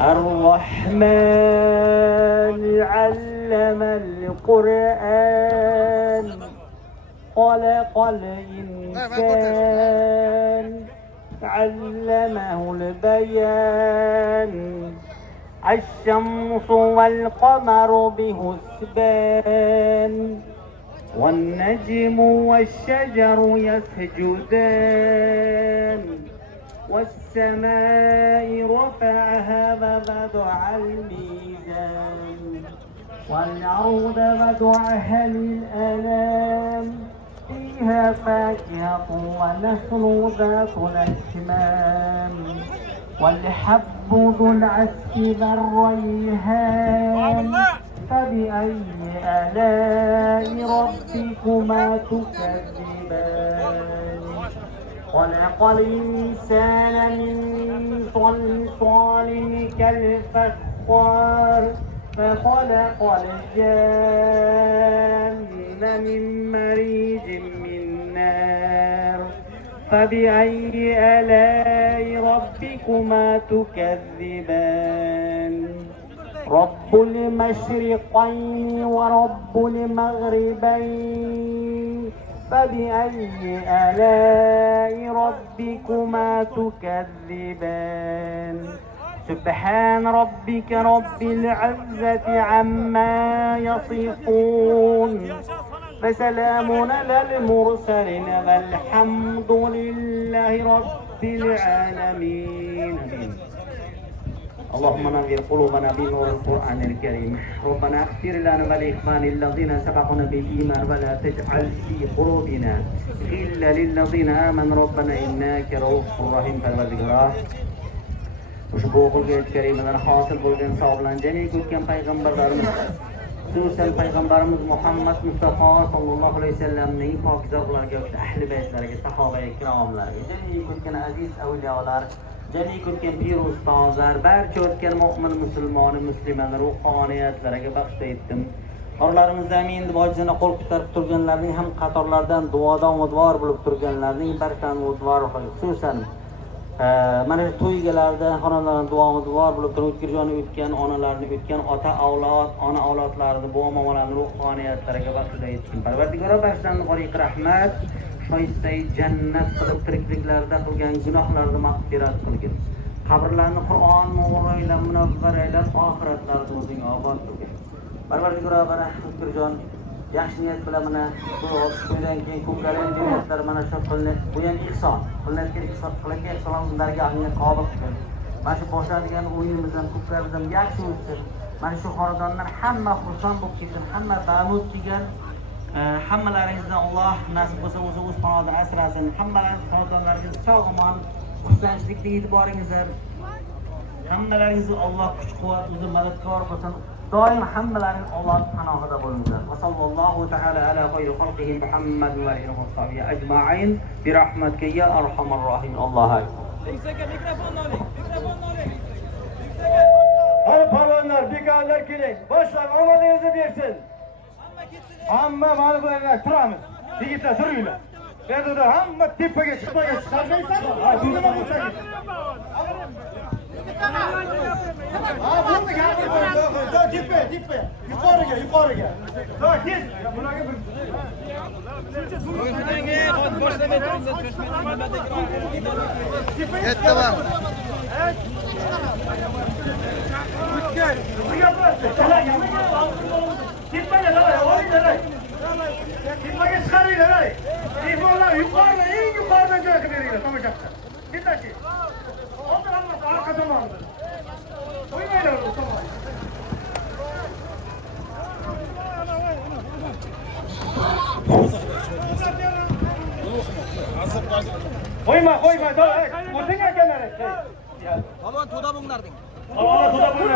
الرحمن علم القرآن خلق الإنسان علمه البيان الشمس والقمر بحسبان والنجم والشجر يسجدان والسماء رفعها ووضع الميزان والأرض وضعها للأنام فيها فاكهة ونخل ذات الأكمام والحب ذو العسف والريحان فبأي آلاء ربكما تكذبان خلق الإنسان من صلصال كالفخار فخلق الجان من مريج من نار فبأي آلاء ربكما تكذبان رب المشرقين ورب المغربين فبأي آلاء ربكما تكذبان سبحان ربك رب العزة عما يصفون فسلام على المرسلين والحمد لله رب العالمين. اللهم نور قلوبنا بنور القرآن الكريم. ربنا اغفر لنا ولإخواننا الذين سبقونا بالإيمان ولا تجعل في قلوبنا غلا للذين آمنوا ربنا إنك رؤوف رحيم. Parvardigor, ushbu o'qilgan karimadan hosil bo'lgan savoblarni jamiki o'tgan payg'ambarlarimiz, xususan payg'ambarimiz Muhammad Mustafa sallallohu alayhi vasallamning pokiza ularga, ahli baytlariga, sahoba ikromlarga, jamiki o'tgan aziz avliyolar, jamiki o'tgan pir ustozlar, barcha o'tgan mo'min musulmoni muslimalar ruhoniyatlariga baxsh etdim. Orlarimizda amin deb ojizona qo'l ko'tarib turganlarning ham qatorlaridan duodan umidvor bo'lib turganlarning barchani umidvor qilib, xususan mana shu to'ygalarda xonadonlar duo-duo bo'lib turib o'tkirjoni o'tgan onalarni, o'tgan ota avlod, ona avlodlarini, bu momolarning ruhoniyatlariga baxsh etsin. Parvardigor barchadan g'oriq rahmat, shoistai jannat qilib tirikliklarda qilgan gunohlarni mag'firat qilgin. Qabrlarni Qur'on nuriyle munavvar eylab, oxiratlarni o'zing obod qilgin. Parvardigor mana o'tkirjon yaxshi niyat bilan mana to'ydan keyin ko'pkarin niyatlar mana shu qilinib, bu ham ihson. Qilinadigan qilingan ihsonlarning dargohiga qobil qilgin. Mana shu boshladigan o'yinimizdan, ko'pkarimizdan yaxshi o'tsin. Mana shu xonadonlar hamma xursand bo'lib ketsin, hamma bamud degan hammalaringizdan Alloh nasib bo'lsa o'zi o'z xonadon asrasin. Hammalaringiz xonadonlaringiz sog'-omon, xursandchilikda e'tiboringizlar. Hammalaringizni Alloh kuch-quvvat o'zi madadkor bo'lsin. Doim hammalaringiz Alloh panohida bo'linglar. Va sallallohu ta'ala ala xayri xalqihi Muhammad va alihi va sahbihi ajma'in bi rahmatika ya arhamar rahim. Allohu akbar. Mikrofonni oling. Hadi palonlar, bekarlar keling. Boshlar omadingizni bersin. Hamma mana bularga turamiz. Yigitlar turinglar. Yerda hamma tepaga chiqarmaysan? Ha, bunga bo'lsangiz. Burada gel. Dippe. Yukarıga. Daha kes. Bularga bir. Evet, tamam. Gel. Gitmene lan. Gitmeye çıkarıyla lan. İbolar yukarıda, en yukarıdan göğe veriyorlar. Tamacaklar. Git lan ki. Ondan almasa arkadan aldı. Uymayın orada tamam. Koyma. Oturun kenara. Balon to'da bunlarding.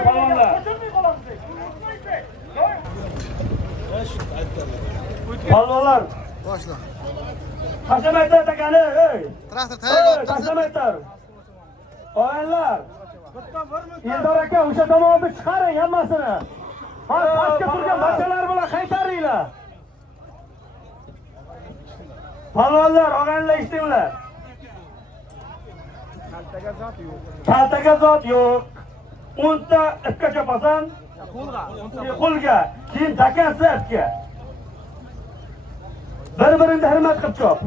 Balonlar. Balonlar. Boshla. Taşamaytar takani, ey. Traktor tayyor. Taşamaytar. Oğlanlar. Eldor aka, o'sha tomonni chiqaring hammasini. Pastga turgan barchalar bilan qaytaringlar. Balonlar, og'anlar eshitdinglar. Kaltaga zot yo'q. 10 ta ipga chopasan, qo'lga, keyin takansa ipga. Bir-biringni hurmat qilib chop.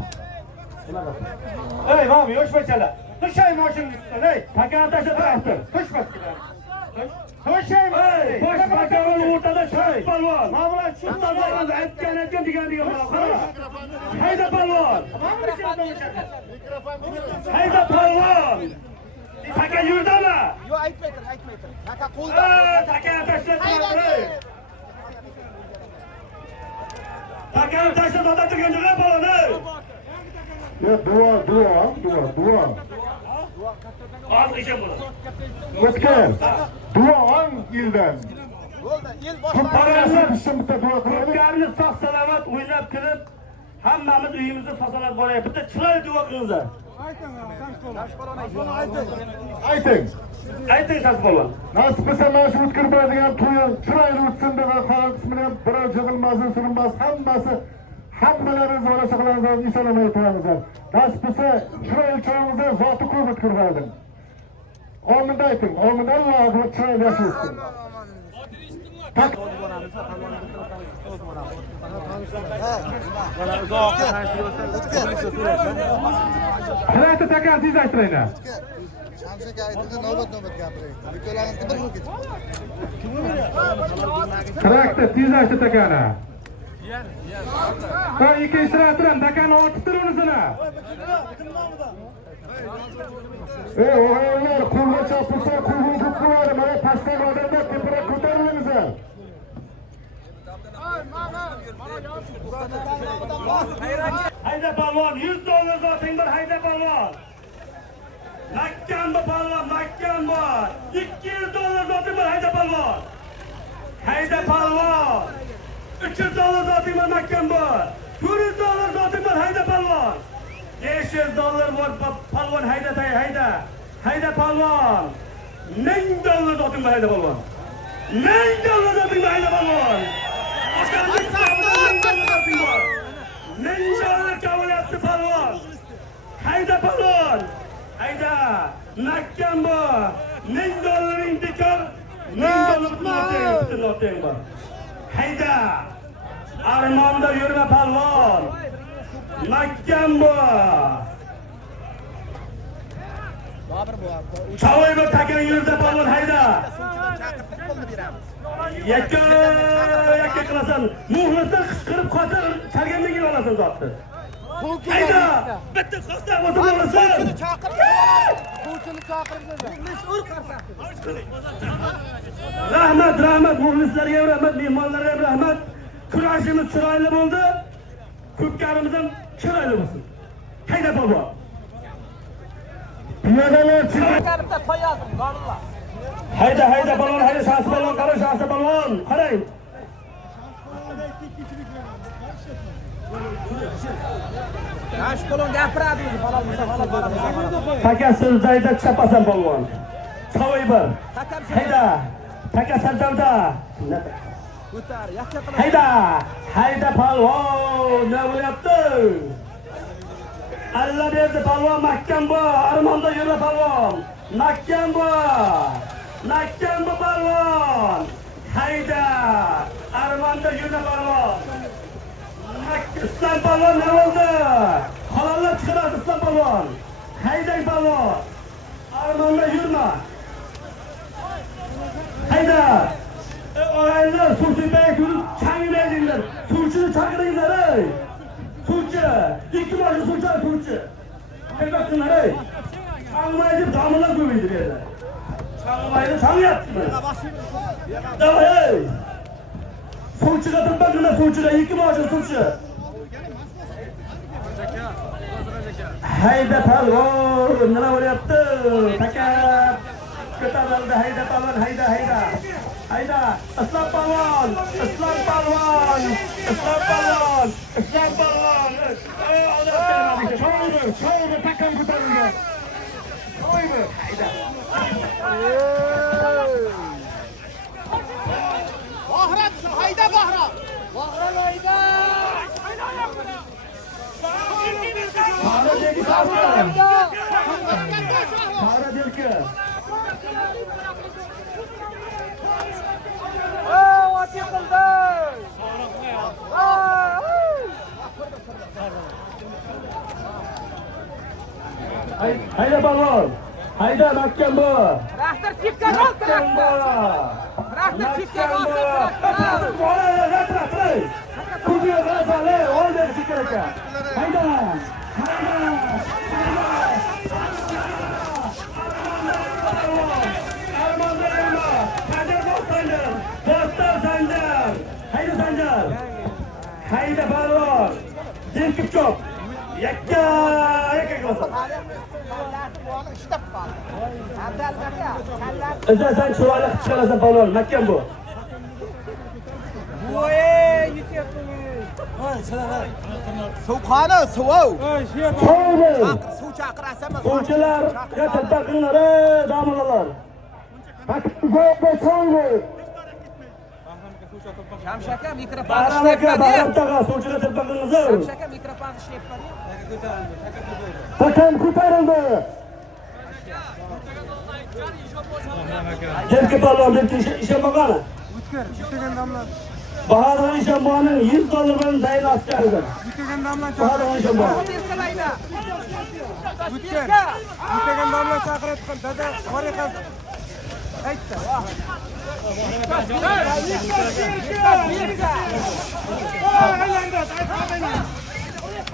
Ey, ma'mi, yosh bachalar. Tushay moshinning ustidan, ey. Takani tashlab turibdi. Tushmas kelar. Tushay, ey. Bosh bachalar o'rtada shay. Palvon. Ma'murlar shu tomondan aytgan degan qara. Hayda palvon. Hayda palvon. Taka yurdami? Yo'q, aytmaydir. Taka qo'lda. Takani tashlab turibdi. Takani tashlab turgan joyga palvon, ey. Duo. Hozir ishim bo'ladi. O'tkir. Duo on yildan. Bo'ldi, yil Parasi pishsin bitta duo qilaylik. Ko'pkarni sog' salomat o'ynab kirib, hammamiz uyimizda fasolat boraylik. Bitta chiroyli duo qilinglar. Ayting. Ayting Sasbolon. Nasib bo'lsa mana shu o'tkir bo'ladigan to'y chiroyli o'tsin deb xalq qismini ham biror jig'ilmasin, surilmas hammasi hammalaringiz orasida qilaringiz inshaalloh aytamiz. Nasib bo'lsa chiroyli choyingizda zoti ko'p o'tkir bo'ladi. Omin ayting. Omin Alloh bu chiroyli yashaysin. Hayratda takan tezlashtiraylar. Shamshak aytdi, navbat gapiraylik. Ikkalangizni bir xil ketib. Traktor tezlashtir takani. Ha, ikkinchi traktordan takani ortib tur unisini. O'g'illar, qo'lga chopilsa, qo'lga ko'p bo'ladi. Mana pastdan odamlar teparoq ko'tarilingizlar. Hayda palvon, 100 dollar zoting bor, hayda palvon. Makkan bu palvon, makkan bor. 200 dollar zoting bor, hayda palvon. Hayda palvon. 300 dollar zoting bor, makkan bor. 400 dollar zoting bor, hayda palvon. 500 dollar bor, palvon, hayda. Hayda palvon. 1000 dollar zoting bor, hayda palvon. 1000 dollar zoting bor, hayda palvon. Ninjalar kavalyapti palvon. Hayda palvon. Hayda. Nakkan bor. 1000 dollaring bekor. 1000 dollar noting bor. Hayda. Armonda yurma palvon. Nakkan bor. Chavoy bir takani yurda palvon, hayda. Yakka qilasan, muxlislar qichqirib qolsa, chalganda kelib olasan zotni. Hayda! Bitta qasam o'zib olasan. Quvchini chaqirib muxlis ur qarsa. Rahmat, muxlislarga ham rahmat, mehmonlarga ham rahmat. Kurashimiz chiroyli bo'ldi. Ko'pkarimiz ham chiroyli bo'lsin. Hayda palvon. Piyodalar Bitta qo'yazdim, borlar. Hayda palvon, hayda shahs palvon, qara shahs palvon. Qarang. Yosh qo'lon gapiradi o'zi, palvon. Takasi zayda chapasan palvon. Chavoy bir. Hayda. Takasi davda. Ko'tar, yakka qilib. Hayda palvon, nima bo'lyapti? Alla berdi palvon, makkan bor. Armonda yurma palvon. Nakkan bu palvon. Hayda. Armonda yurma palvon. Islom palvon nima bo'ldi? Halollar chiqaradi Islom palvon. Haydang palvon. Armonda yurma. Hayda. Og'aylar, suvchiga yurib changlaydinglar. Suvchini chaqiringlar, ey. Suvchi. Ikki boshli suvchi. Qayerdasinlar, ey? Changmaydi, domlalar qo'ymaydi bu yerda. Changmaydi, changyaptimi? Davay, ey. Suvchiga turibman, suvchiga ikki boshli suvchi. Hayda palvon, nima bo'lyapti? Taka ko'tarildi, hayda palvon, hayda. Islom palvon. Ey odam, Sho'rni takan ko'tarilgan. Qo'ydi. Hayda. Bahram, hayda Bahram. Bahram hayda. Hayda balon. Hayda mahkam bu. Traktor chipga oldi traktor. Traktor chipga oldi traktor. Kuziga qarasanglar, oldi chipga ekan. Hayda. Hayda balon. Jerkib chop. Yakka qilsin. Sen chiroyli qilib chiqarasan balon, mahkam bu. Suvxona, suv. Suv chaqirasanmi? Suvchilar, tilpa qilinglar, domlalar. Shamshaka mikrofon Bahram aka, Bahram tog'a, suvchilar tilpa qilinglar. Shamshaka mikrofon ishlayapti. Takam ko'tarildi. Jerkib balon deb ishonmagani. Bahodir Eshonboyning $100 bilan dayin ostirdi. Bahodir Eshonboy. O'tgan domla chaqirayotgan dada tariqasi aytdi.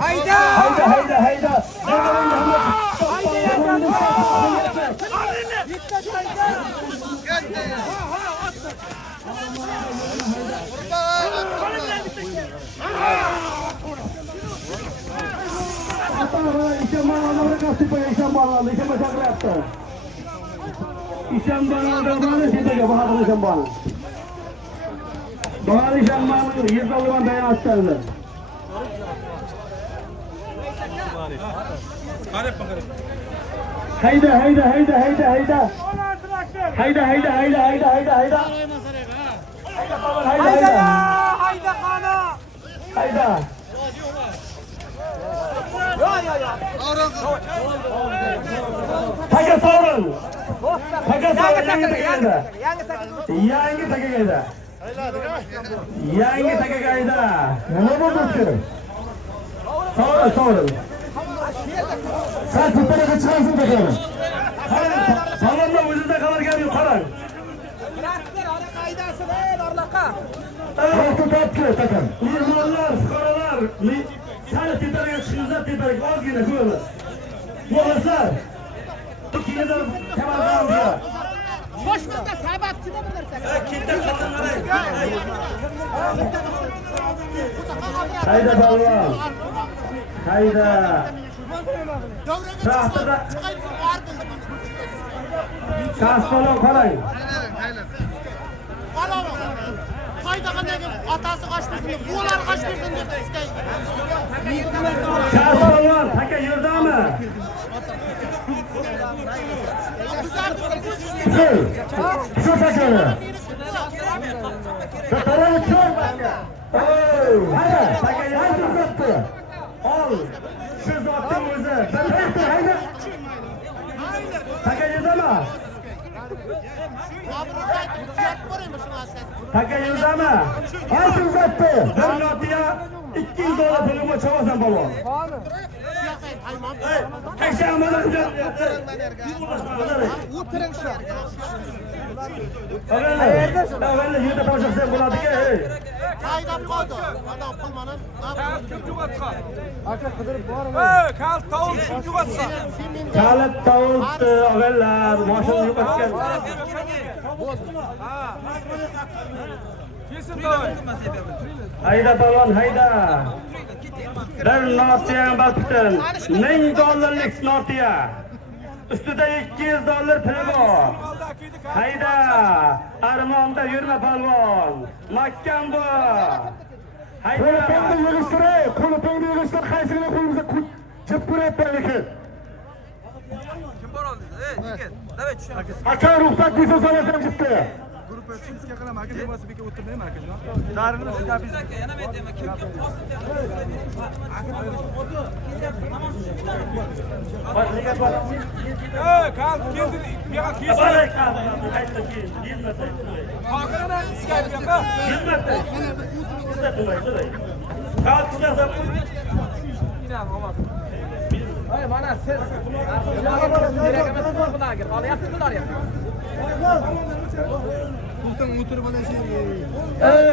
Hayda! Hayda! Yangi takagayda. Nima bo'ldi? Sovrin. Sen ko'tarib chiqarsin takani. Salomlar o'zida qalargan yo'q, qarang. Traktor ana qaydasida orlaqa. Topdi takan. Mehmonlar, fuqarolar, sal teparaga chiqingizlar, teparaga ozgina ko'ramiz. Muxlislar, ikkingizni kamardan diyor. Boshqa sababchida bir narsa. Hayda balon. Hayda. Traktorda Kasbalon qarang. Qo'ydagandagi otasi qochmasin, bular qochmasin deb istaydi. Kasbalon taka yerdami? Shu takani. Takani cho'q. Hayda, Taka yerdami? Ol. Shu zotning o'zi. Hayda. Taka yerdami? Taka yerdami? aytib uzatdi. Bir notiya $200 pulga cho'vasan balon. O'tiring shu. Avvalda yerda toshaqsa bo'ladi-ku. Haydab qoldi. Adam pulmani. Kalit tovus avvallar mashina yo'qotgan. Hayda balon, hayda. Bir notiya balpitin. $1000 notiya. Ustida $200 puli bor. Hayda. Armonda yurma balvon. Mahkam bu. Qo'lni yig'ishtiray, qo'lni yig'ishtir, qaysini qo'limizga chip ko'rayapti lekin. Kim bor oldi? Yigit. Davay tushamiz. Aka ruxsat bersa so'rasam chipta. Mana siz olyapsizlar ya.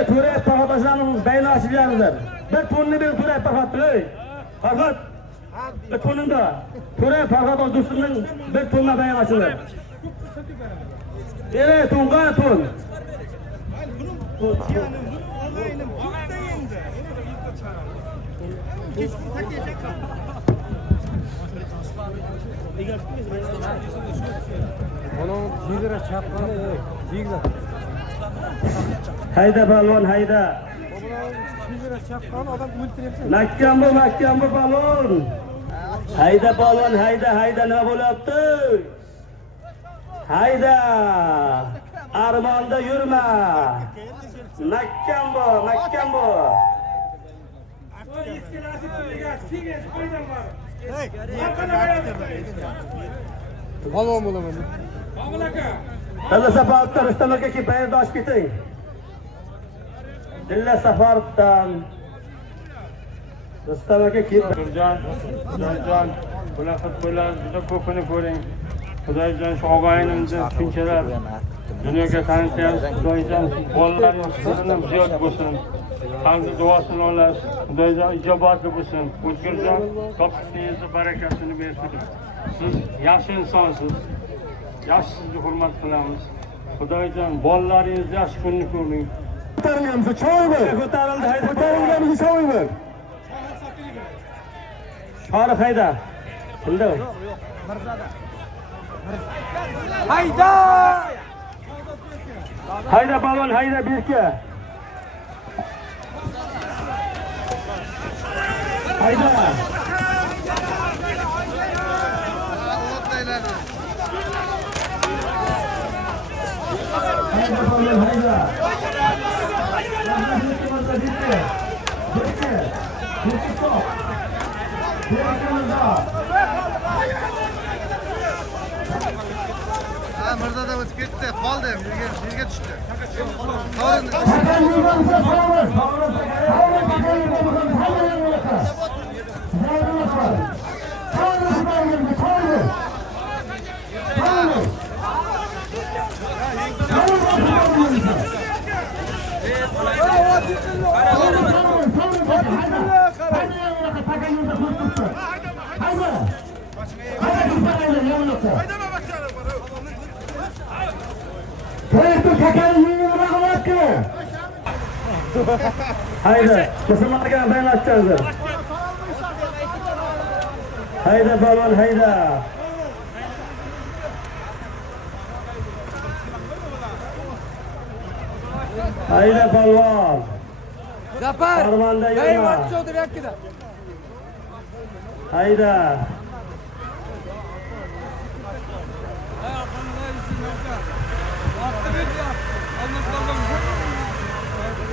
To'rayib Farhod bayni ochib beringlar. Bir tonni ber To'rayib Farhod. Farhod. Bir tonnda. To'rayib Farhod do'stimning bir tonna bayni ochildi. Tunga ton. Hayda balon hayda. Mahkam bu balon. Hayda balon hayda nima bo'lyapti? Hayda. Armonda yurma. Mahkam bu. Balon bo'laman. Dilla Safarovdan Rustam aka kelib bayirda ochib keting. Dilla Safarovdan Rustam aka kelib Jon, bunaqa qo'ylar juda ko'pini ko'ring. Xudoyjon shu og'ayinimni shunchalar dunyoga tanityapmiz. Xudoyjon bolalarning sirini ziyod bo'lsin. Hamda duosini olasiz. Xudoyjon ijobatli bo'lsin. O'tkirjon topishingizning barakasini bersin. Siz yaxshi insonsiz. Yaxshi sizni hurmat qilamiz. Xudoyjon bolalaringizni yaxshi kunni ko'ring. Ko'tarilganmiz, choy ber. Ko'tarilganmiz, choy ber. Sharif hayda. Kimda? Hayda! Hayda balon hayda berka. Hayda. Hayda balon hayda. Mirzada o'tib ketdi, qoldi, yerga tushdi. Hayda, musulmonlarga bayon atacağız. Hayda balon hayda. Hayda balon. Zapar. Armonda yurma. Hayvat çoğdur yakida. Hayda.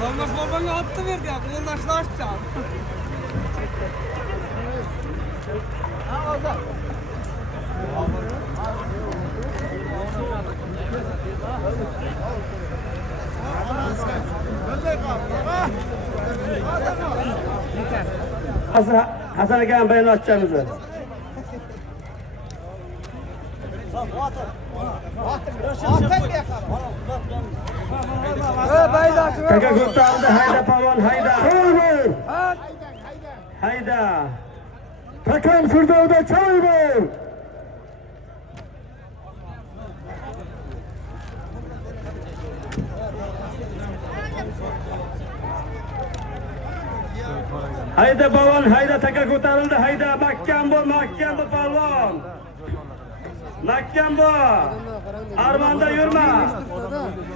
Olmaz babana attı verdi ya. Kullanışını açacağım. Hasan akam bayon atacağız. Kaka kurtardı hayda palon hayda. Hayda. Takam şurada da çay ver. Hayda balon hayda taka ko'tarildi hayda mahkam bu palon. Mahkam bu. Armonda yurma.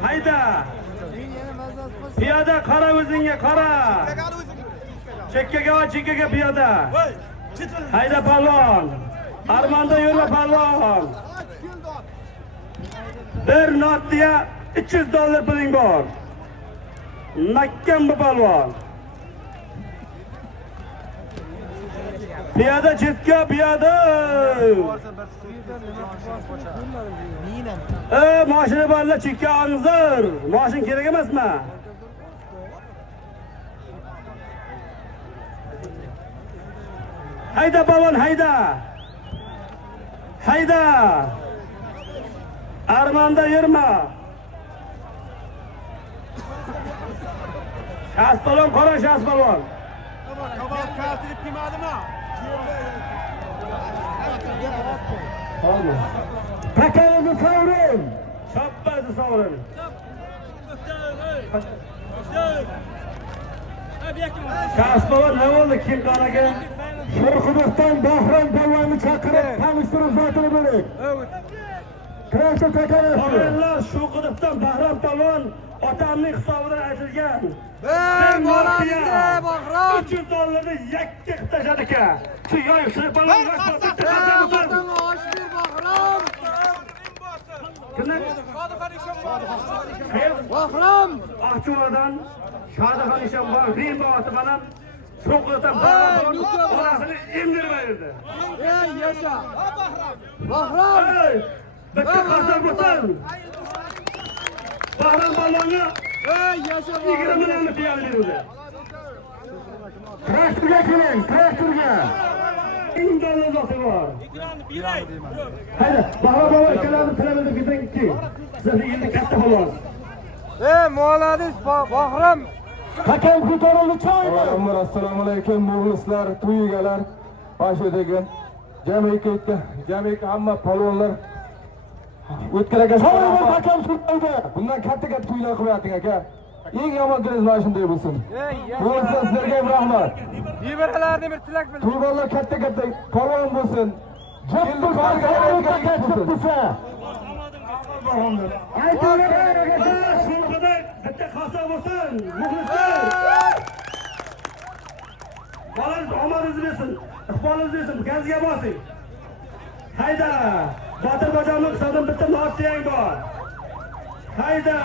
Hayda. Piyoda qara o'zingga qara. Chekkaga piyoda. Hayda palon. Armonda yurma palon. Bir not diye $300 puling bor. Nakkan bu palvon. Piyoda chetga, piyoda. Mashina borlar, chekka olingizlar. Mashina kerak emasmi? Hayda palvon, hayda. Hayda. Armonda yurma. Shahs palvon, qora shahs palvon. Kabak kaltırıp kimadına. Takanızı savurun. Şapkası savurun. Shahs palvon, ne oldu? Kim qanaqa? Sho'rquduqdan Bahrom polvonni chaqirib, tanishtirib zotini berdik. Kurashda takanız. Palvonlar shu quduqdan Bahrom palvon otamning hisobidan aytilgan. Bolangizga Bahrom. $300 yakka qilib tashladi aka. Shu yoyib shuni palvon Osh bir Bahrom. Bahrom. Ahchulardan Shodaxon Eshonbor Rim bog'ati bilan So'qo'dan Bahrom orasini emdirib berdi. Ey yasha. Bahrom. Bitta qasam bo'lsin. Bahrom palvonga Ey yasha 20 millionni piyoli berdi. Traktorga keling, traktorga. $1000 zoti bor. Haydi, Bahrom polvon ikkalarni tilamida ketdingki. Sizni endi katta palvon. Молодец, Bahrom. Hakam ko'tarildi choyni. Assalomu alaykum muxlislar, to'yigalar, boshidagi jamiki hamma polvonlar o'tkir aka. Hakam surtdi. Bundan katta to'ylar qilyapting aka. Eng yomon kuniz mana shunday bo'lsin. Bo'lsa sizlarga ham rahmat. Bibirlarni bir tilak bil. To'ylar katta polvon bo'lsin. Jabbu barga bo'lsa. Aytinglar, So'qida bitta qasam bo'lsin. Muxlislar. Bolangiz omadingizni bersin. Iqbolingizni bersin. Gazga bosing. Hayda. Botir bojonning hisobidan bitta notiyang bor. Hayda.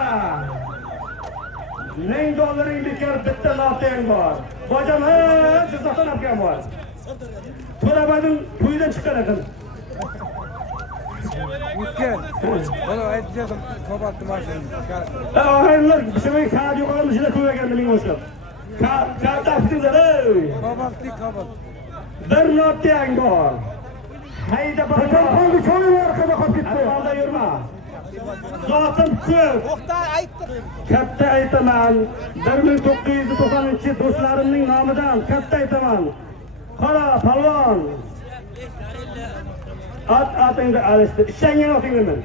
$1000 bekor bitta notiyang bor. Bojon jizzaxdan olgan bor. To'rabaning to'yidan chiqqan ekan. O'tgan. Mana aytdim, kabatni mashinani. Hayırlar, bir kağıt yok olmuş yine koyarken bilin olsun. Kağıt yaptınızlar ey. Kabat. Bir not diyen var. Haydi bakalım. Oldu çoğu arkada kapı gitti. Armanda yürüme. Zatım köp. Katta aytaman. 1992 do'stlarimning nomidan katta aytaman. Qara palvon. Atingni alishdi. Ishlangan otingni men.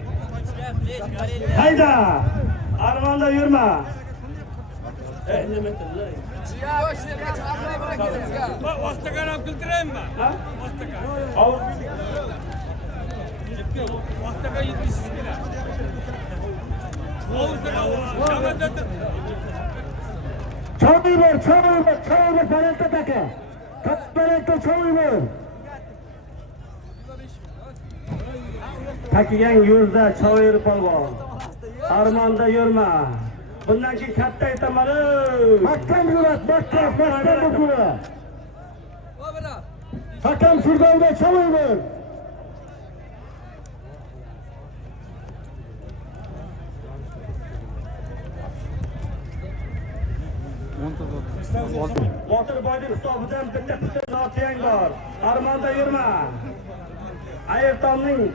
Hayda. Armonda yurma. Vaqtiga olib keltiraymi? Ha? Vaqtiga yetishsiz kelar. Çoğu ver, paranta taka. Paranta çoğu ver. Takigan yo'lda cho'yir polvon. Armonda yurma. Bundan keyin katta aytaman. Maktam yurat, maktam bu kura. Hakam surdalda çoğu ver. Botir boyning hisobidan bitta notiyang bor. Armonda yurma. Ayrtonning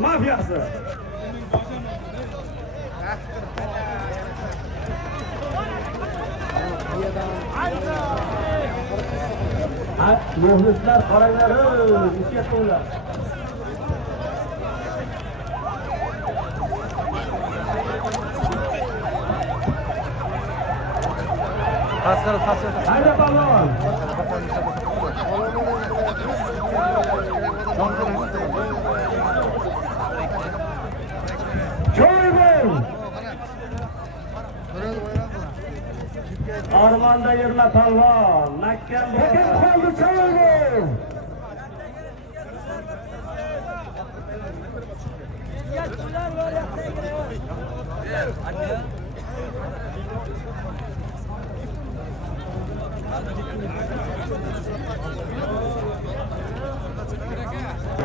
mafiyasi. Muxlislar qaranglar, ehtiyot bo'linglar. Hayda palvon. Çoğu ver. Armonda yurma palvon. Nakkan Hakam kaldı çoğu ver.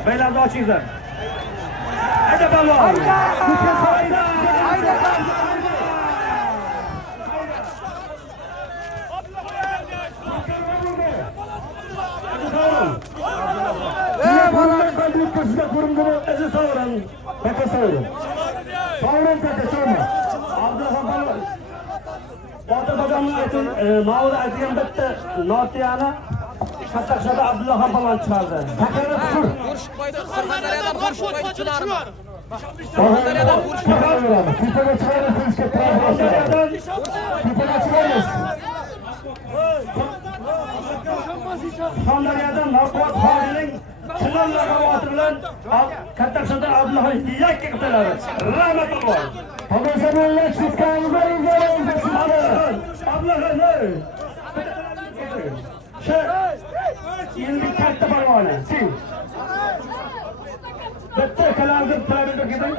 Beylerni açingizlar. Hayda balon. Mavda aytgan bitta notiyani Kattaqshada Abdullaxon balon chiqardi. Surxondaryodan Qo'shboy chilarmi? Surxondaryodan Marquvat Hojining chilanlar ravoti bilan Kattaqshada Abdullaxon yakka qildilar. Rahmatulloh. Tomoshabinlar chiqqanimizda Abdullaxon. Endi katta balvoni. Sen. Bitta kalamzib turadi keting.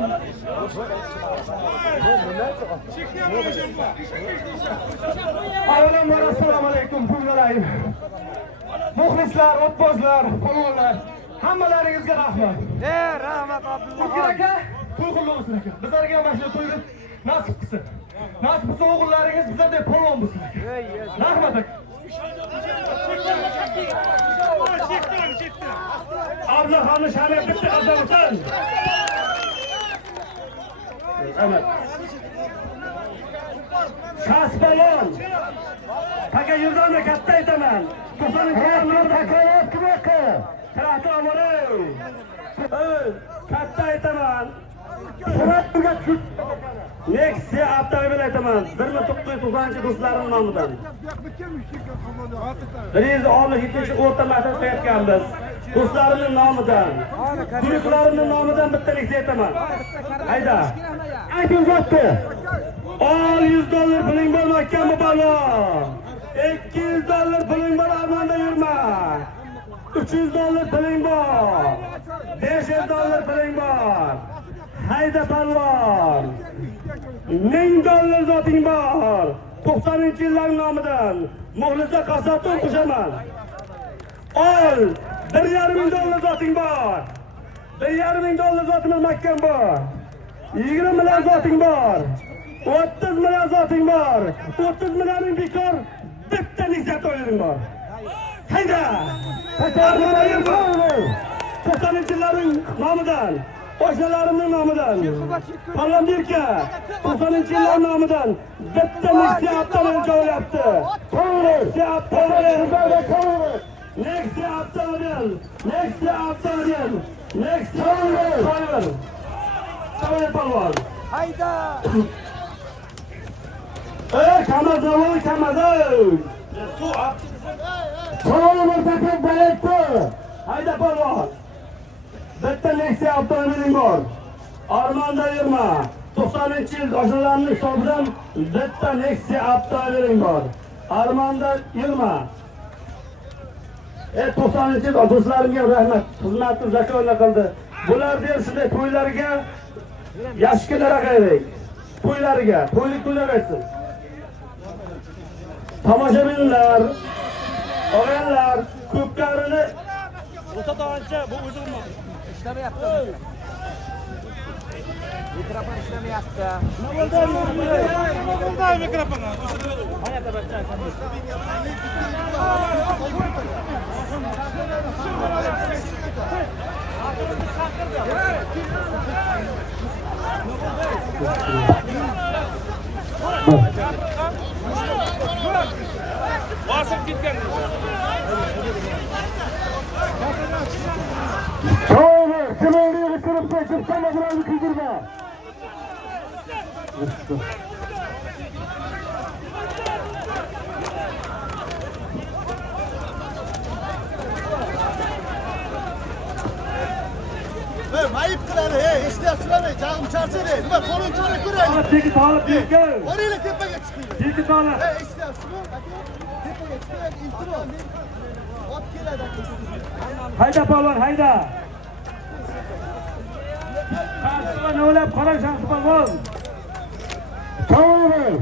Avvalambor assalomu alaykum pullarim. Muxlislar, o'tbozlar, polvonlar, hammalaringizga rahmat. Rahmat Abdulla. Aka, to'y qilib olsin aka. Bizlarga ham mana to'yni nasib qilsin. Nasib qilsa o'g'illaringiz bizlardek polvon bo'lsin. Rahmat aka. Abdullaxonni sha'ni bitta qilsin. Rahmat. Shas balon. Taka yurdani katta aytaman. 90 takalat kimaka? Traktor olay. Katta aytaman. Suratga tush. Nexia avtomobil aytaman. 1990 do'stlarim nomidan. 117 o'rta maktab o'qiyotganmiz. Do'stlarimning nomidan, guruhlarimning nomidan bitta Nexia aytaman. Hayda. Ayting zotni. Ol $100 puling bor mahkammi balon. $200 puling bor armonda yurma. $300 puling bor. $500 puling bor. Hayda balon. $1000 zoting bor. 90-yillar nomidan muxlisga qasoqdan qo'shaman. Ol $1,500 zoting bor. $1,500 zotim mahkam bor. 20 million zoting bor. 30 million zoting bor. 30 millioning bekor bitta Nexia to'ying bor. Hayda! Takarlar yurma. 90-yillarning nomidan, qo'shnalarimning nomidan, Palondirka 90-yillar nomidan bitta Nexia avtomobil jo'yapti. Nexia avtomobil. Nexia avtomobil. Nexia avtomobil. Nexia avtomobil. To'y palvon. Hayda. Kamazov, kamazov. To'yni takib baletdi. Hayda palvon. Bitta Nexia avtomobiling bor. Armonda yurma. 90-yil oshnalarning hisobidan bitta Nexia avtomobiling bor. Armonda yurma. 90-yil do'stlarimga rahmat. Xizmatni zako'rla qildi. Bular der shunday to'ylarga yashkilar aqaylik. To'ylariga, to'ylik to'ylar aytsin. Tomoshabinlar, og'aylar, ko'pkarini o'satoqancha bu o'zim İşlamayapti. Mikrofon ishlamayapti. Nima bo'ldi mikrofon? Mana tabatcha. Bosib ketgan. To'yni kimlarga kirib ketib samalarni kuydirma. Mayib qiladi, eshityapsizlarmi? Jag'im charchadi. Nima qo'lini ko'raylik. Tekit olib ketgan. Boraylik tepaga chiqinglar. Tekit olib. Eshityapsizmi? Tepaga chiqib, iltimos. Ot keladi. Hayda palvon, hayda. Qarshıga ne o'ylab qarang Shamsi polvon. Chavoyver.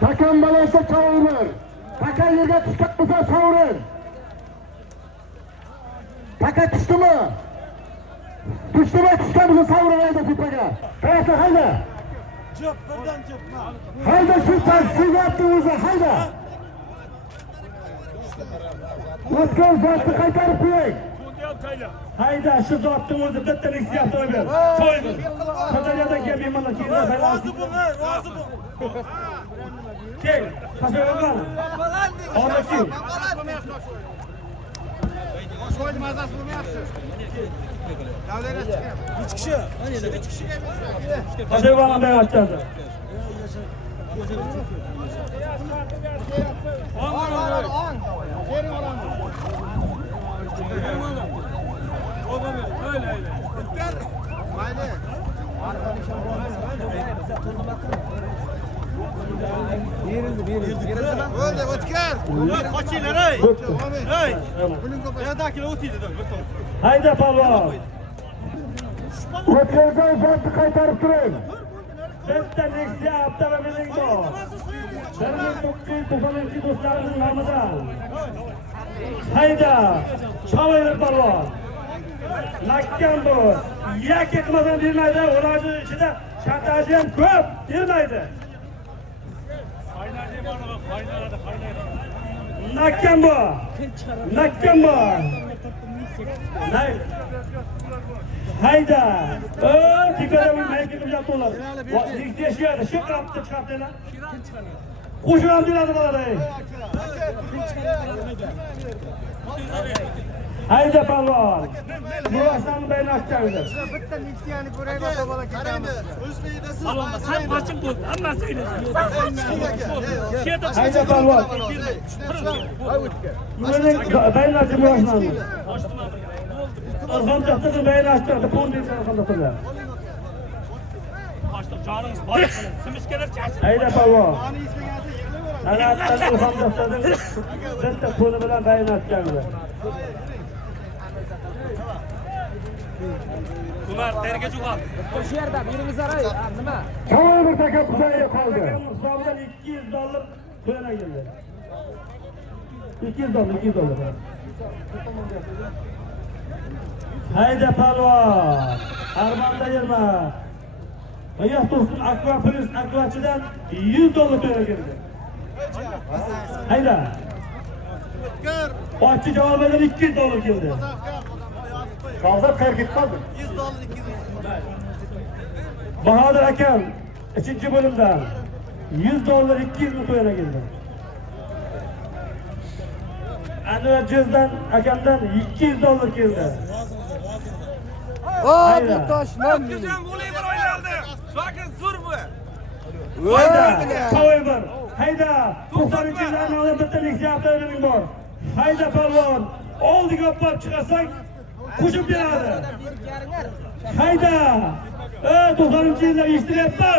Takam balansa chavoyver. Taka yerga tushgan bo'lsa sovurin. Taka tushdimi? Tushdimi? Tushgan bo'lsa sovurin hayda tepaga. Qayerda hayda? Jop, birdan jop. Hayda shu siz yaptıngiz hayda. O'tgan zotni qaytarib qo'ying. Hayda shu zotning o'zi bitta leksiya qo'ydi. Qo'ydi. Qadariyadan kelgan mana keyin Rozi bo'l, rozi bo'l. kel. Qasabon. Onachi. Sho'yni mazasi bo'lmayapti. Davlatga chiqyapti. 3 kishi. 3 kishiga beradi. Qasabon ham aytdi. Bo'ldi, o'tkar. Qochinglar, ey. Ey. Buning ko'p yerdagilar o'tiydi. Hayda polvon. O'tgan zotni qaytarib turing. Bitta leksiya avtomobiling bor. 1990 do'stlarimning nomidan. Hayda, Chavoyir polvon. Nakkan bu. Yakka qilmadan bermaydi, ularning ichida shantaji ham ko'p, bermaydi. Nakkan bu. Nakkan bu. Hayda. Tepada bu mayga qilib to'ladi. Leksiya shiyada, shu qirabda chiqardilar. Qo'shib ham beradi bolalar. Hayda polvon. Muroshdan baynashdi. Bitta leksiyani ko'raylik, bola ketamiz. O'zbekda siz Sen qochib bo'ldi, hammasi Hayda polvon. Baynashdi muroshdan. Azam taxtada baynashdi, pondin qildi. Canınız balık simiskeler çarşı. Hayda polvon. Ana alhamdulillah. Bitta qo'li bilan baynashdi. Kumar terge jugal. O'sha yerda birimiz aray, nima? Chavoyir taka qizayga qoldi. Hisobidan $200 to'lana keldi. $200. Hayda polvon. Armonda yurma. Oyoq to'sin Aqua Plus Aquachidan $100 to'lana keldi. Hayda. Ochchi javobidan $200 keldi. Kavzat qayerga ketdi? $100, 200. Bahodir akam 3-bo'limdan $100 200 to'lana keldi. Anvar Jizdan akamdan $200 keldi. Voy toshman. Güzel voleybol oynardı. Bakın zur bu. Hayda, Chavoyir. Hayda, 90-yillarning bitta leksiya avtomobiling bor. Hayda polvon, oldiga olib chiqasak, qo'shib beradi. Hayda. 90-yillar eshitilyapti.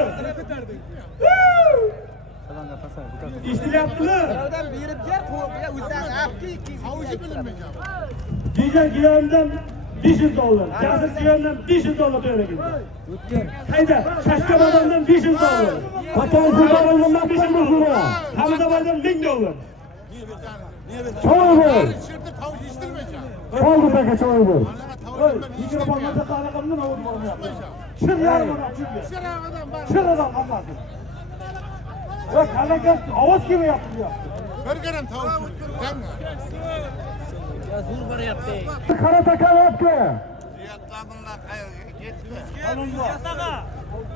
Eshitilyaptimi? Birovdan berib ber, qo'yga o'zdan afki, Havucu bilinmeyecek. Dijan Giyomdan $500, Jasir Giyomdan $500 to'lana keldi. Hayda, Shashqabodomdan $500. Qachon Qur'ondan $500. Hamidaboydan $1000. Chavoyir. Şimdi havucu istilmeyecek. Qoldi taka Chavoyir. Mikrofonni taqala qildim, o'zim olmayapman. Shir yarim ona tushdi. Shir odam hammasi. Va kalaga ovoz kelmayapti deyapti. Bir gram havucu. Qara taka yapti. Yasaga.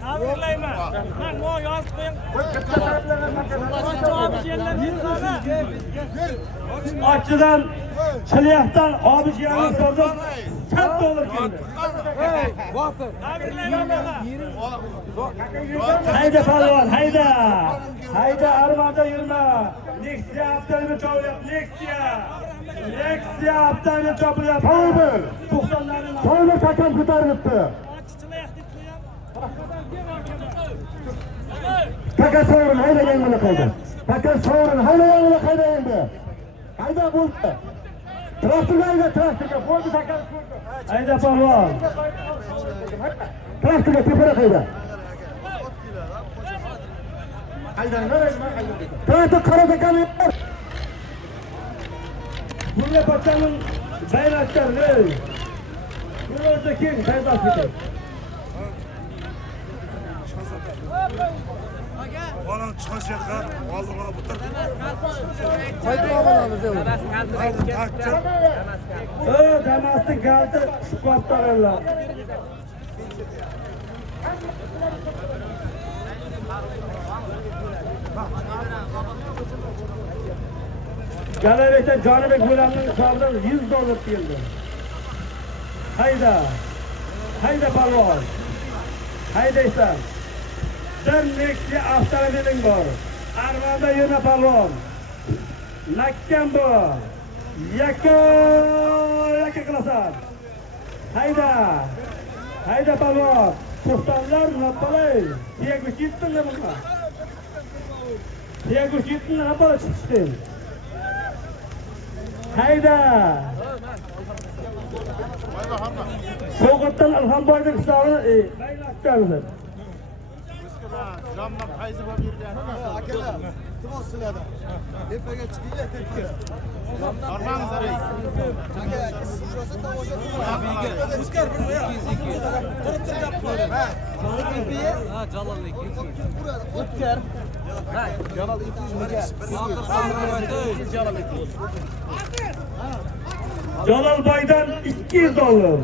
Tabriklayman. Ben o yozib qo'ying. Ochchidan, Chilyapdan Obijiyani sordim. $100 keldi. Tabriklayman baba. Hayda polvon, hayda. Hayda armonda yurma. Leksiya avtomobil cho'lyapti, leksiya. Leksiya avtomobil cho'lyapti. Chavoyir. 90'larning Chavoyir takam ko'tarilibdi. Taka sovrin haydagan bo'lib qoldi. Taka sovrin haydagan bo'lib qayda endi? Hayda bo'ldi. Traktorlarga, traktorga, bo'ldi takalif ko'rdi. Hayda polvon. Traktorga tepara qayda. Traktor qara takalif. Bunga pachaning bayraklar. Bunga keng saydoq ketadi. Bolam chiqishga oldi bola butar. Damasning galti tushib qolibdilar. Galavekdan Jonibek bo'lamning hisobidan $100 keldi. Hayda. Hayda polvon. Haydaysan. Bir Nexia avtomobiling bor. Arvada yurma polvon. Nakkan bu. Yakka qilasan. Hayda. Hayda polvon. To'xtamlar napalay. Tiyago ketdingmi bunga? Tiyago ketdingmi napalay chiqding? Hayda. So'g'atdan Alhamboyning hisobini baylaqchamiz. Jamma qaysi bo'lib yurgan? Akalar, kim olsinlar? Tepaga chiqinglar, tepaga. Normal zaray. Aka, shurasi tomosha qilmaydi. O'zgar buraya. Turib turib. Ha. Ha, Jalolbek. O'tkar. Ha, Jalol 200 mingga. Jalolbek. Jalolboydan $200.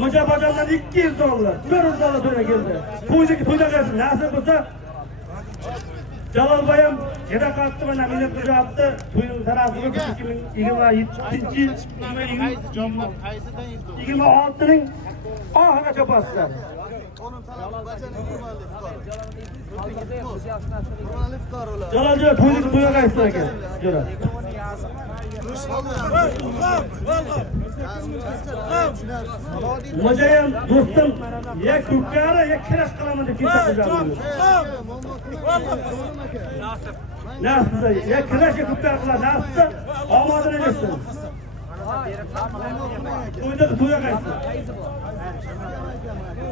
Mujabojondan $200. $400 to'la keldi. To'yda qilsin, nasib bo'lsa Jalolboy ham juda qattiq mana meni qo'yapti. To'yning tarafiga 2027-yil 26ning oxiriga chopasizlar. Jaloljon to'yga qaysiz ekan? Jo'ra. Mojayam do'stim, ya ko'kara, ya kirash qilaman deb ketadi. Nasib, ya kirash ya ko'kara qiladi. Nasib, omadini bersin. To'yga qaysiz?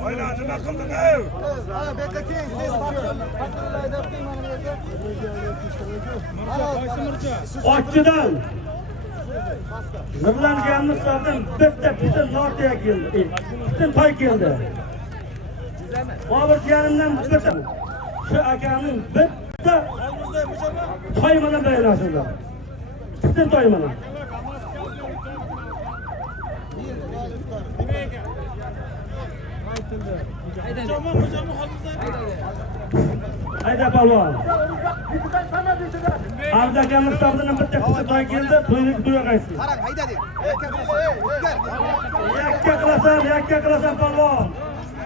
Oylar nima qilding-ey? Bekka keng, tez Ochchidan Nurlanganning hisobidan bitta nortiya keldi. Bitta toy keldi. Obirjanimdan bitta. Shu akaning bitta toy bilan bayrashdi. Bitta toy bilan. Hayda polvon. Avdakamning hisobidan bitta toy keldi. To'yga qaysiz? Qarang, hayda deng. Yakka qilasan polvon.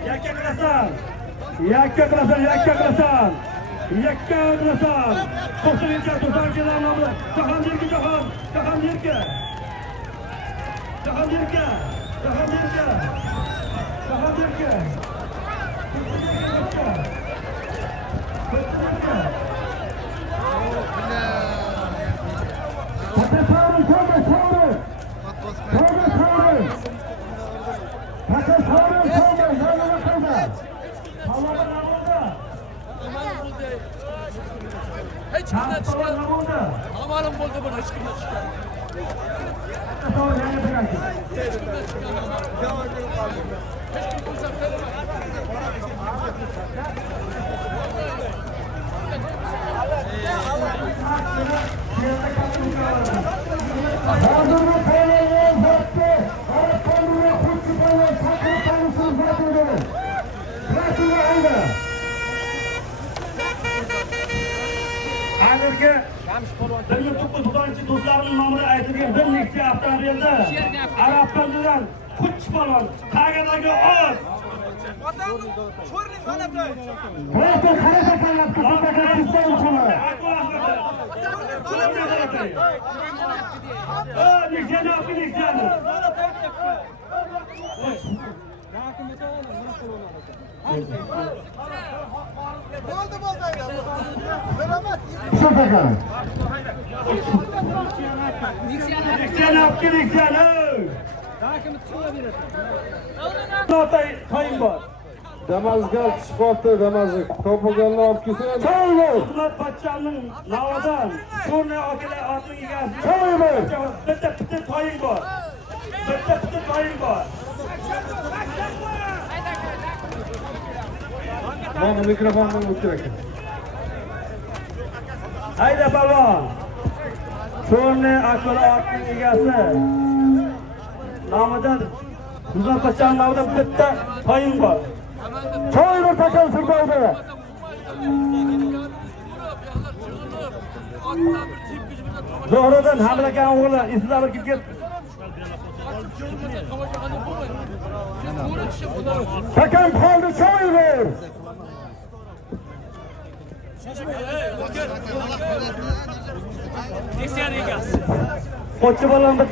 Yakka qilasan. 90 kilometr. Jahondirga. Hech kimdan chiqqan. Ma'lum bo'ldi buni hech kimdan chiqqan. Hozirgi 1990 do'stlarimning nomini aytilgan bir Nexia avtomobilda Arabistondan kuch polvon, Qag'adagi ot. Otam, sho'rni sanablar. Traktor qanaqa qilyapti? Qanaqa qilsa uchun? Nexia Nexia. Bo'ldi ayda. Merhamat. Shu aka. Neksiyani olib kel, neksiyani. Toying bor. Damazga chiqibdi, Damazga. To'polganni olib kelsa, Hurmat pochchamning navodan sho'rni okalar otning egasi. Bitta toying bor. Bitta toying bor. mana mikrofonni o'chir aka. Hayda palvon. Sho'rni okalar otning egasi. Nomidan Hurmat pochchamning nomidan bitta toying bor. Choyni takam sirbaydi. Zohradan hamlagan o'g'li izlari kelib Takam qoldi, choy ber. qo'chib olamiz.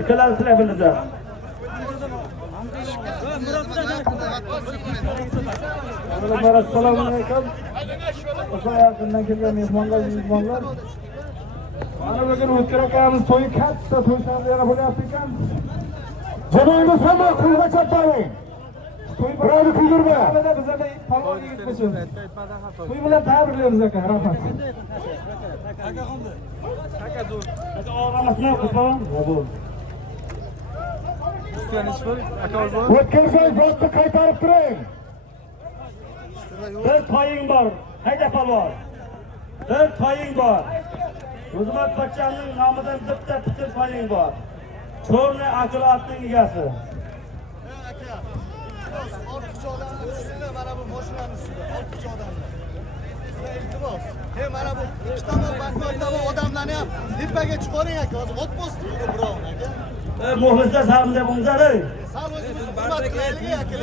Ikkalasi sizlar bilinglar. Assalomu alaykum. O'sha yaqindan kelgan mehmonlar. Mana bugun O'tkir akamiz to'yi katta to'yshanlar bo'lyapti ekan. Janoyingiz hamma qulga chapparing. To'y Birovni kuydirma. Hamada bizlarda palvon yigit bo'lsin. To'y bilan tabriklaymiz aka, rahmat. Aka og'ramasdan qutlan. O'tkirsangiz vaqtni qaytarib turing. Bir toying bor. Hayda palvon. Bir toying bor. Hurmat pochchamning nomidan bitta toying bor. Sho'rni akil otning egasi. Aka. Ortiqcha odamlar tushsinlar mana bu mashinani ustida. Ortiqcha odamlar. Iltimos. Mana bu ikki tomon bankomatdagi odamlarni ham tepaga chiqaring aka. Hozir ot bosdi birovni aka. Muxlislar sarimda bo'lsari. Sal o'zingizni hurmat qilaylik aka.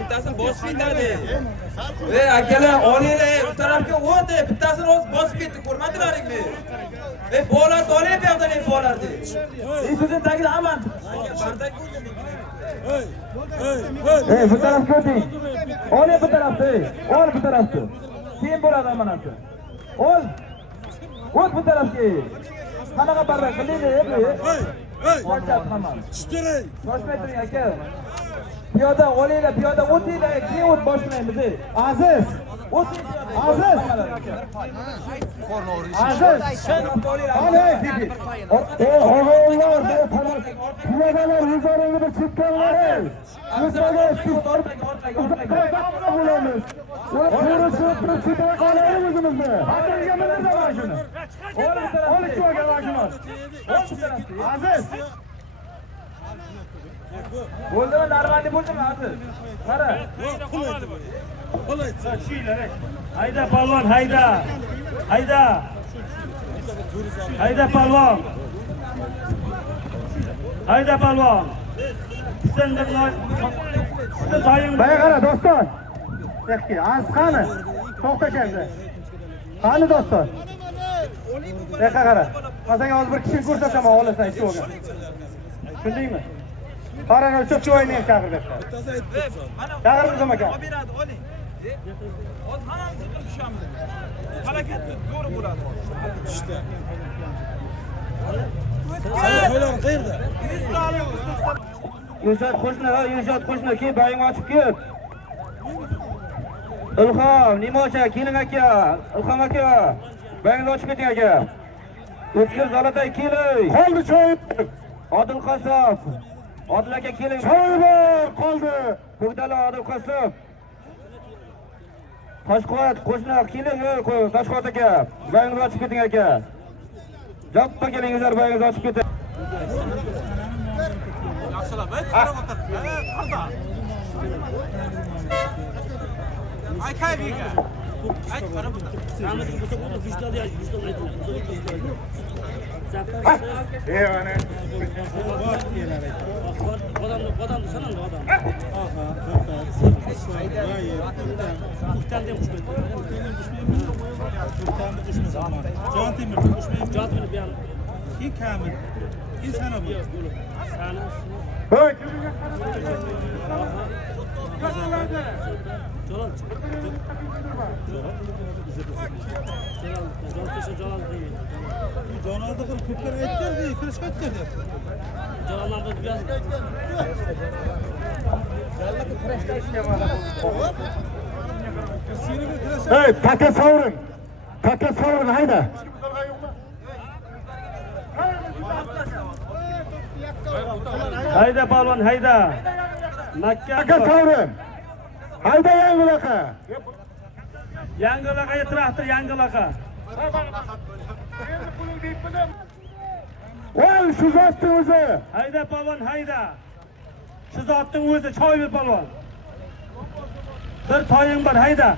Bittasini bosib ketadi. Akalar olinglar, u tarafga o'tdi. Bittasini o'zi bosib ketdi, ko'rmadinglarmi? Bolalarni olib bu yoqdan bolalarni. So'zim tagida hamma. Bu tarafga o'ting. Ol bu tarafda. Ol bu tarafda. Keyin bo'ladi amanasi. Ol. O't bu tarafga. Qanaqa barrak qilinglar, Qo'chab hamma. Shoshmay turing aka. Piyoda olinglar, piyoda o'tinglar, keyin o't boshlaymiz. Aziz. O'ting. Aziz. O'g'illar, piyodalar o'zlaringni bir chekkanlar. O'zlaringiz bo'lamiz. Ko'rishib turib chekka qolaylik o'zimizni. Hozirga bildirda mana shuni. Olib chiqagan mana shuni. Aziz. Bo'ldimi, narvani bo'ldimi, Aziz? Qara. Hayda palvon, hayda. Hayda palvon. Hayda palvon. Sen de toying. Baya qara do'stlar. Yaxshi, Aziz qani? To'xta keldi. Qani do'stlar? Yoqqa qara. Masalan, hozir bir kishini ko'rsataman, olasan ichib olgan. Tushundingmi? Qarang, o'chib joyini chaqiribdi. Chaqirdim aka. Olib beradi, oling. Hozir hammamiz bir tushamiz. Harakat to'g'ri bo'ladi. İşte. Yumshat qo'shni, keyin baying ochib ket. Ilhom, Nimocha, keling aka. Ilhom aka. Bayingizni ochib keting aka. O'tkir Zolatay keling. Qoldi choy. Odil Qosob. Odil aka keling. Choy bor, qoldi. Bugdala Odil Qosob. Toshqo'yat qo'shni keling, Toshqo'yat aka. Bayingizni ochib keting aka. Joppa kelingizlar, bayingizni ochib keting. Ay kaybiga. Ay qara bu. Hoy. Hey, taka savurin. Taka savurin, hayda. Hayda palvon, hayda. Taka savurin. Hayda yangilaqa. Yangilaqaga traktor, yangilaqa. Voy, shu zotning o'zi. Hayda palvon, hayda. Shu zotning o'zi choy ber palvon. Bir toying bor, hayda.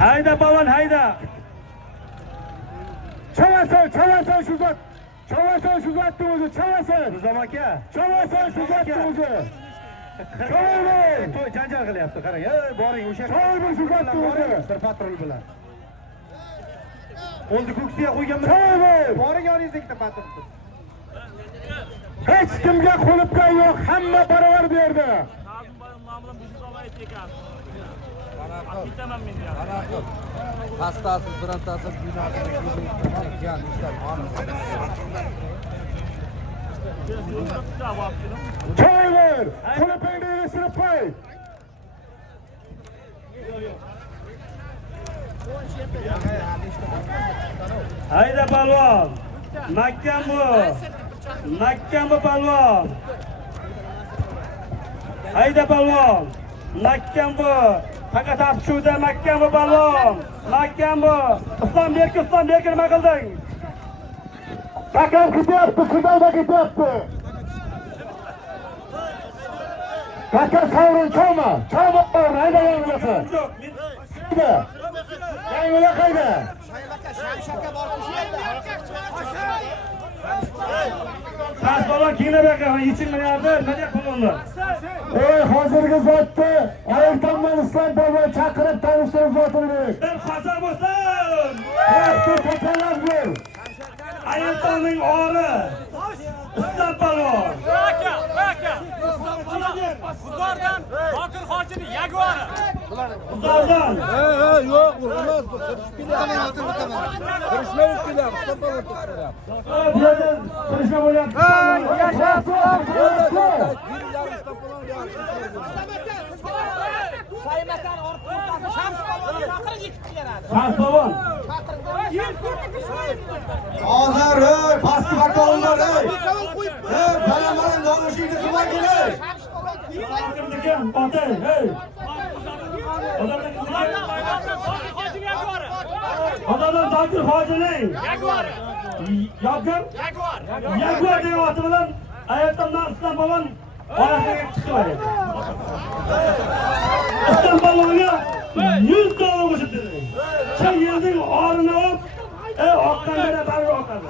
Hayda palvon, hayda. Çavasan şu zot. Çavasan şu zotning o'zi, çavasan. Nizom aka. Çavasan şu zotning o'zi. Çavasan. To'y janjal qilyapti, qarang. Boring o'sha. Çavasan şu zotning o'zi. Bir patrul bilan. Oldi ko'ksiga qo'yganman. Çavasan. Boring yoningizda ikkita patrul. Hech kimga qo'libgan yo'q, hamma barobar bu yerda. Hastasiz birontasi binosiga kelgan ishlar Choy ver. Qo'libingni yig'ishtirib qo'y. Hayda palvon. Mahkam bu. Mahkam bu palvon. Hayda palvon. Mahkam bu. Fakat afshuda mahkam bu palvon. Mahkam bu. Islom berk nima qilding? Takam ketyapti, Xitoyda ketyapti. Taka savurin, choma. Choma, hayda yangilaqa. Yo'q, Hayda. Yangilaqa hayda. Past palvon kiyinib bergan, yechilmayapti. Nima deyapti palvonlar? Hozirgi zotni Ayoltomdan Islom polvon chaqirib tanishtirib zotini. Bir hazır bo'lsin. Traktor takalab ber. Ayoltomning ori. Islom palvon. Buzordan Zokir hojining Jaguari. Buzordan. yo'q bu emas bu kirishmayib kelyapti Bu yerda kirishma bo'lyapti. Saymasan orqasidan Shams polvon chaqirib yetib keladi. Past palvon. Hozir pastki vakollari. Baland nonushingni qilmanglar. Kimnikin? Otay, hey. Odamlar Zokir hojining Jaguari. Yopgan? Jaguar deyapti bilan Ayoltomdan Islom polvon orasiga chiqdi. Islom polvonga 100 dollar qo'shib dedi. Shu yerning orini olib, oqqanda baribir oqadi.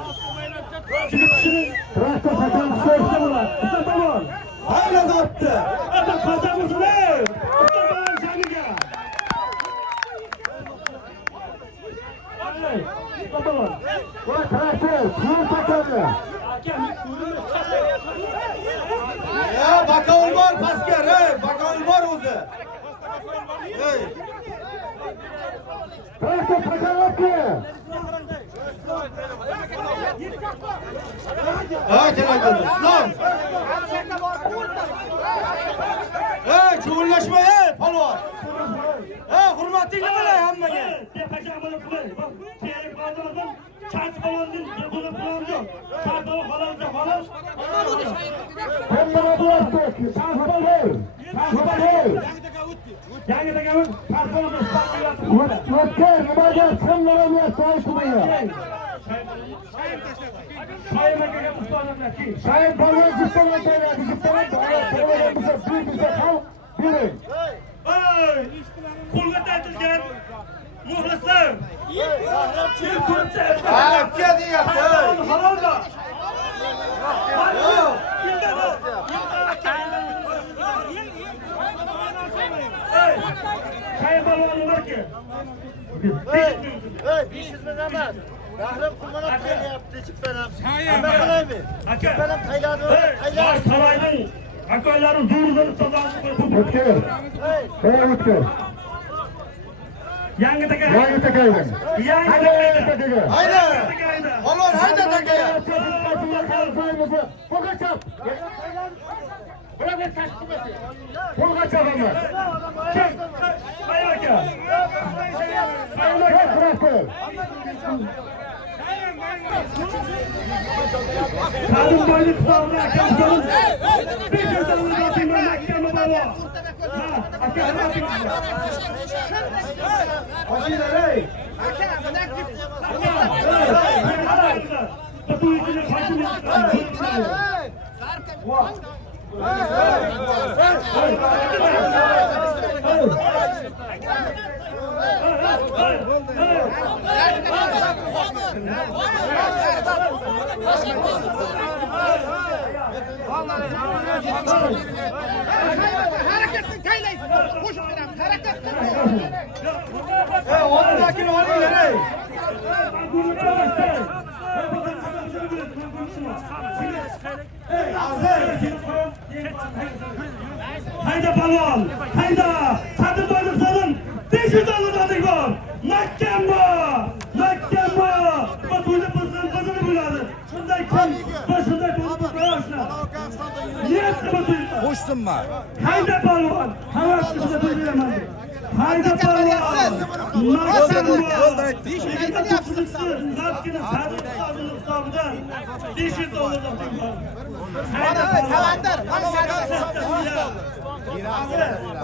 Chigitishini Traktor takalab so'rsa bo'ladi. Islom polvon. Hayda zotni. Ata qasa bo'lsin. Islom polvon shaniga. Hey, Islom polvon. Voy traktor, pul takaldi. Bakovul bor pastga, bakovul bor o'zi. Traktor takalab ber. Telefon. Islom. Chuvullashma, polvon. Hurmating nima hammaga? Tepachaq bo'lib qo'y. Kerak bo'lmadan chas polvondan bo'lib qo'yamiz. Chas polvon xolos. Hamma bo'lyapti. Chas polvon. Yangi takamuz chas polvon isbot O'tga nimaga hamma bo'lyapti aytmaydi. Shoyim akaga isbotlanlar ki. Shoyim polvon jiptadan tayyorladi. Jiptadan biza xalq bering. Ey! Qo'lga aytilgan muxlislar. Aka deyapti. Halolmi? aka. Hey, 500 ming emas. Rahrim qulmanab qaylayapti chippanam. Nima qilaymi? Chippanam qayladi. Saroyning akolari zo'rdan sazosini qo'yib. O'tkir. O'tkir. Yangi taka. Yangi takaydi. Yangi takaga. Hayda. Polvon hayda takaga. Qo'lga chap. Qo'lga chap ama. Ayol aka. Sadim boylik hisobida akamizdan 500 dollar otingman mahkama balo. Aka Aka, Hareketini kaylaysiz. Qo'shib beramiz. Hareketni. O'rnakini olinglar. Hayda balon, hayda, Sadim boylik so'zim 500 dollar oting bor. Mahkama, mahkama. Bu to'yda bizning qizini bo'ladi. Shunday kun, shunday bo'lib qo'yashlar. Niyatni bu Qo'shsinmi? hayda balon, havasni sizga beraman. Hayda balon. Mahkama. Zatkini Sadim hisobidan 500 dollar oting bor. Kalandir.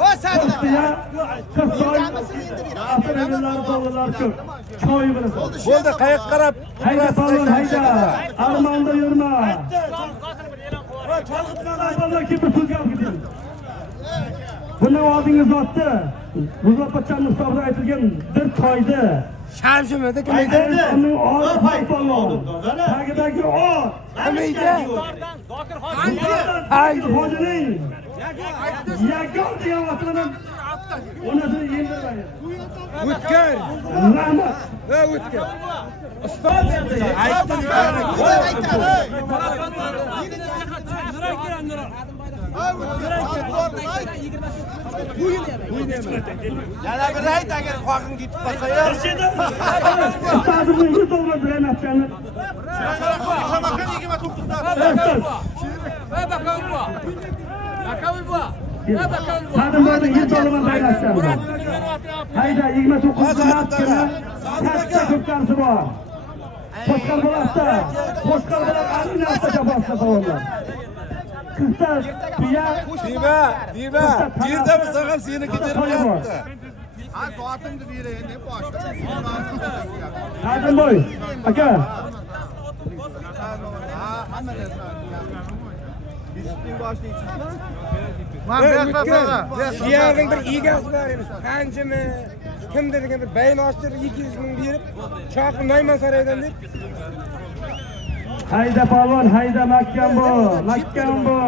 O Sadim. Bo'ldi, qayoqqa qarab? Hayda balon, hayda. Armonda yurma. Kim bir so'zga olib keting. Buni oldingizda otdi. Muzoffarjon hisobida aytilgan bir toyda Shamshimida kim edi? Tagidagi ot. Kim edi? Haydi hojining. Yagon degan oti bilan onasini yendirmaydi. O'tkir. Rahmat. O'tkir. Ustoz aytdim. Yana bir ayt agar qo'g'in ketib qolsa ya. Ustozimni 100 dollar bilan aytganlar. Sadim boylik 100 dollar bilan aytganlar. Hayda 29 martga katta ko'pkarisi bor. Qo'shqar bo'ladi. Qo'shqar bilan alinasta jabosida qolganlar. Qizda tuya Dima. Yerdamiz ham seniki deyapti. Ha, soatimni berayin deb boshqa. Sadim boy, aka. Siyag'ing bir egasi bor edi. Qanchimi? Kimdir degan bir bayn ochtirib 200 ming berib, choqni Nayman saroydan deb. Hayda polvon, hayda mahkam bu.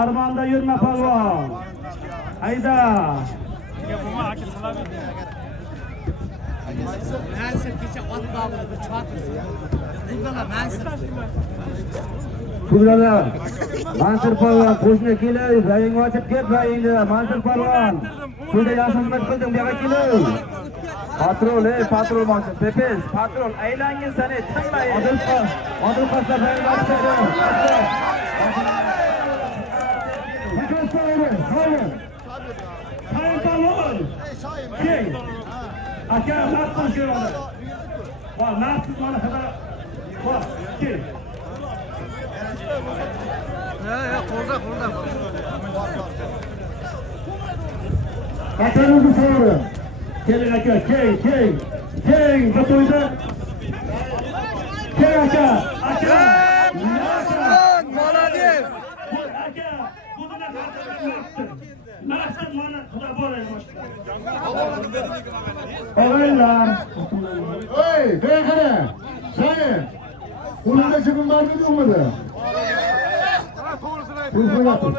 Armonda yurma polvon. Hayda. Mansur kecha ot bobini bir chotirdi. Bunlar Mansur. Pullalar. Mansur polvon qo'shni kelay, baying ochib ket bayingni. Mansur polvon. Shunda yaxshi xizmat qildim, bu yoqqa kelay. Patrol, patrol Mansur. Pepes, patrol aylangin sani, tinmay. Odil qasda baying ochib. Hayda polvon. Keng. Aka, nasıl şey var? Var, nasıl bana kadar? Var, keng. Qo'rda. Akanızı sorun. Keling aka, keng, bu to'yda. Keng aka. Молодец. Aka, bugün maqsad mana xudo borayim. Ağaylar. Oy, beyefendi. Sayın. Bunun çıkın var mıydı olmadı? To'g'risini yapın.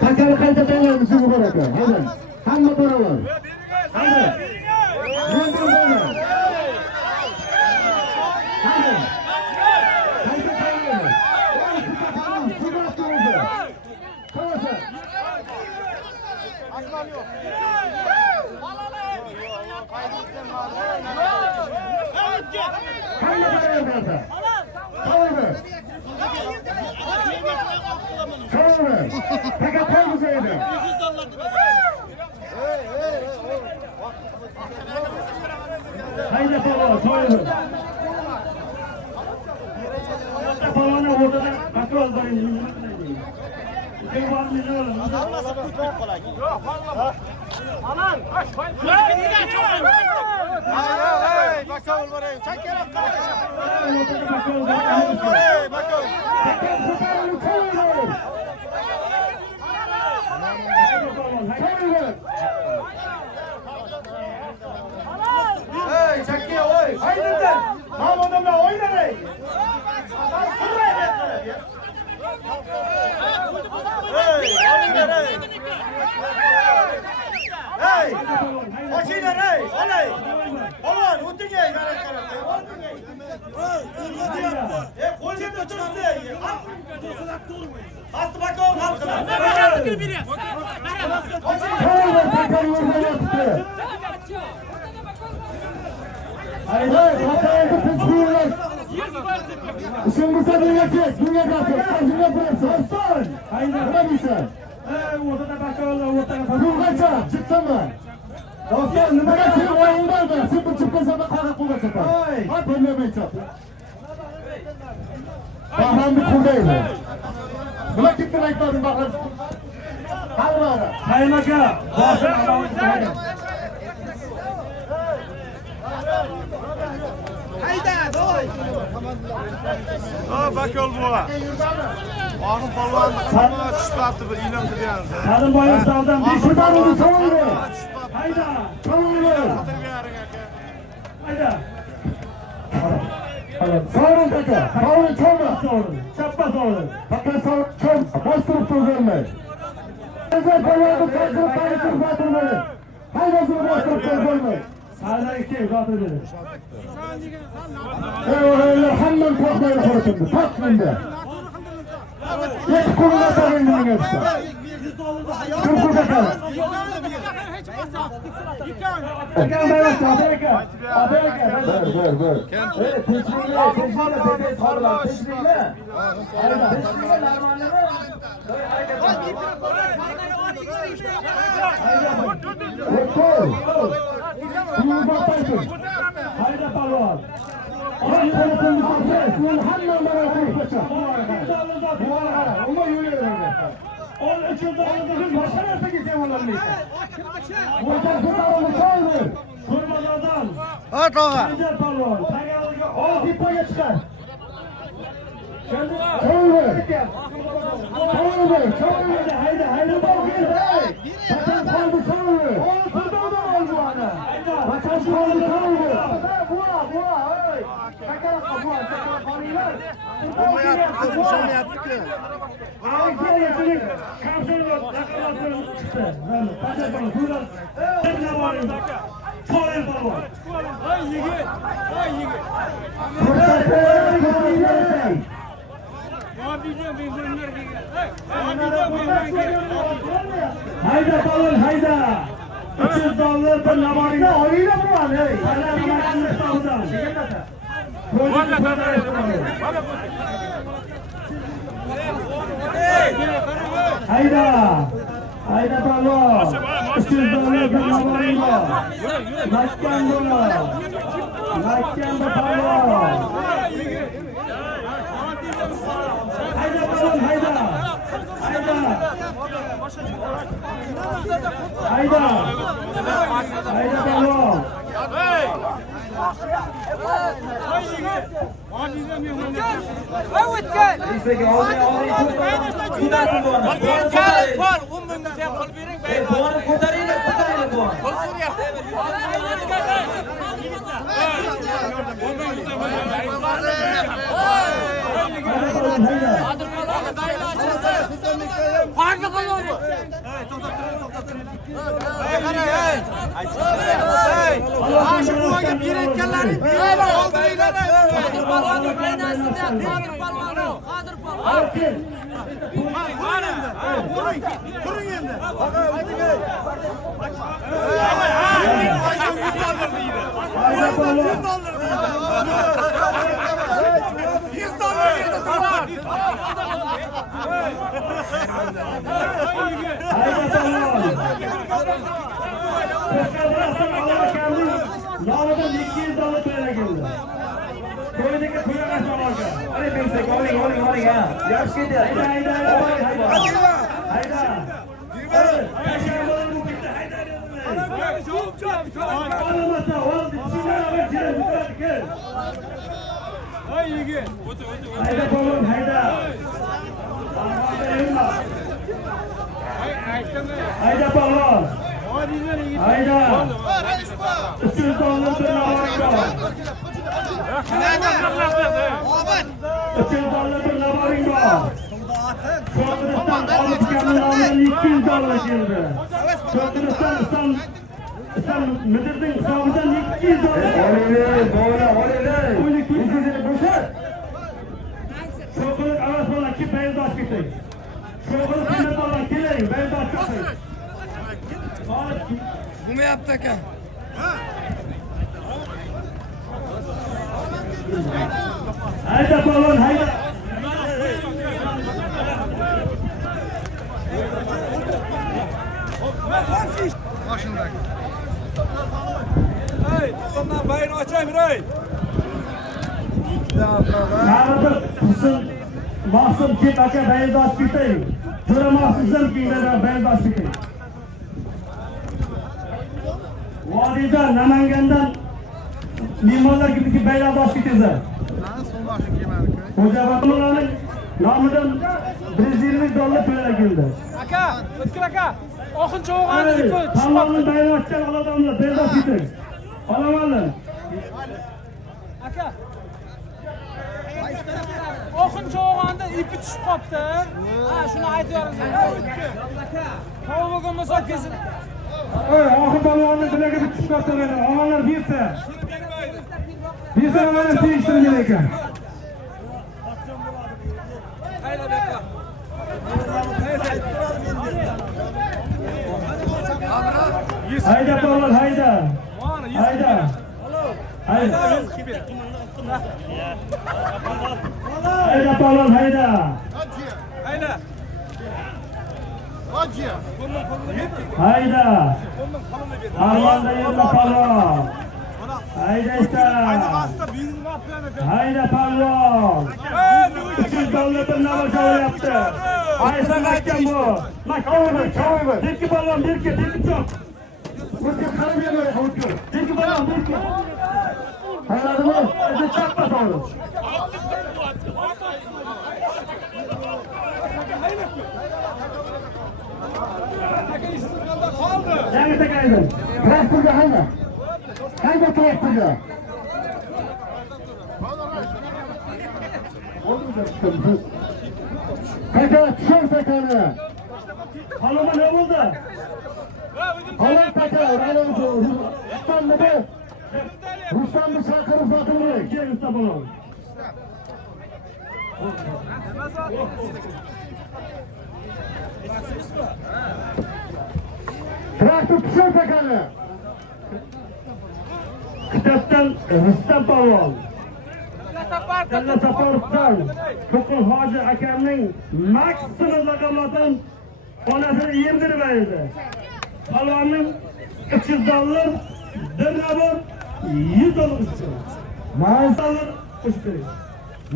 Takar kayda dayanır mısın bu baraka? Hadi. Hamma beraber. Haydi. Yendim bana. Haydi. Haydi haydi. Surat oldu. Kavasa. Aslan yok. Haydi beraber. Haydi. Haydi. Peki koymasaydı. Haydi baba, soyun. Babana ortada kaçıyor zaten. Kim var mı ne olur? Aman. Hey, bakalım oraya. Çek yere. Hey, bakalım. Hey, çekiye oy. Haydi de. Tam adamla oyna be. Adam sıraya gel. Hey, oyna hey. Hey, başıyla hey. Olay. Aman, utu gel gayret karate. Kol cebine otursun diye. Hastı bakalım halkına. Haydi tekrar yolda yaptı. Haydi hatayı tutuşturuyorlar. Şimdi sen dünyaki, dünya kalkıyor. Sen dünya bıraksın. Aslan. Haydi bırakmışsın. Ortada bakalım, ortada. Dur kaça, çıksana. Dostlar, numara senin oyundan da. Sen bu çıkmasa da kalkıp burada çıkar. Hadi önlemeye çarptı. Bahram bir kurdaydı. Bırak gitti renklerin bakın. Hadi bana. Kaymaka. Basın Allah'ın izniyle. Bak yol bu. Ağın balvan kama çıkarttı bir ilan diyoruz. Kadın boyu saldan bir Şuradan onu savunuyor. Hayda. Savunuyor. Hayda. Savunun kaka. Savunun çoğma. Sorun. Çapma sorun. Bakın savun çoğma. Boş durup durmayın. Özel parmağını kaldırıp tanıştırıp batırmayın. Hayvasını boş durup durmayın. Hala iki rahat edelim. Eyvallah hemen korkmayın korkundu. Tatlında. Geç kuluna takın bunun hepsi. Kırkıda kalın. Bakalım evet, Amerika. Amerika. Ver. Evet, teşvikle, sorular, teşvikle. Hayda, teşvikle normalde mi? Hayda palvan. On üçüncü alındığın başa nasıl gitsen olanlıysa? Durmadan. Evet ağa. Hayda palvan. O dipoya çıkar. Hayda. Vatan kaldı savunur. Vatan kaldı savunur. Hayda balon hayda. 300 dolar bir namarina oyuyla mı var? Hala namarina savdan. Hayda balon. 300 dolar bir namarina. Nakkan dolar. Nakkan balon. Hayda balon hayda. Hayda balon. Peki Aşık buvaga berayotganlaring oldiringlar. Qodir polvonni qaynasida Qodir polvonni. Qodir polvon. Turing endi. Nomidan 200 dollar to'lagan. To'ydagi to'lagan savolga. Hadi bilsak, oling ha. Yaxshi ketyapti. Hayda. Olmasa, hayda polvon, hayda. Hayda polvon. Hayda. 300 dollar bir navoring bor. 300 dollar bir navoring bor. Shogirddan olishgan nomidan 200 dollar keldi. Shogirddan sen Midirding hisobidan 200 dollar. Olaylar. O'ylik o'zingizga bo'shat. Shogird avaz bilan kim bayondosh keting. Shogird bilan keling, bayondosh keting. Bo'lmayapti aka. Hayda polvon, hayda. Mashindagi. Bundan bayini ochaymiray. Qaradir qizim Mahsum ket aka bayondosh keting. Ko'ramoqsizdan keyindan bayondosh keting. Vodiyda Namangandan mehmonlar gibi bayondosh ketizlar. Xo'jabatullarning nomidan 120 dollar to'langan. Aka, o'tkir aka. Oxuncha o'g'ani ipi Tanlovni bayondoshgan odamlar bayondosh keting. Olamanlar. aka. Oxuncha o'g'anda ipi tushib qopti. Ha, shuni aytib yuboringiz. Aka. To'g'ri bo'lsa kesin. Oy, oxir balonni bilaga tushib qolgan. Omonlar bersa. Bersa mana tegishtirgan ekan. Hayda polvon, hayda. Hayda. Hayda. Hayda polvon, hayda. Hayda. Armonda yerda polvon. Hayda esa. Hayda polvon. 300 dollar bir navocha olyapti. Aysa makkan bu. Makkan. Dekki polvon, dekki choq. O'tga qarab yurmay, o'tga. Dekki polvon, dekki. Hayradimi? O'zi chaqqa soldi. Yangi takaydi. Traktorga hayda. Hayda traktorga. Kaka, tushun takani. Haloma ne bo'ldi? Halom taka, Rustamni chaqirib sotilmaydi. Keyin usta bo'ladi. Traktor tushun takani. Kitobdan Rustam polvon. Kalla Safarovdan Ko'qil Hoji akamning maksimum raqamlardan onasini yemdirib berdi. Polvonning 300 dollar, dirham 100 dollar ushdi. Mansur ushdi.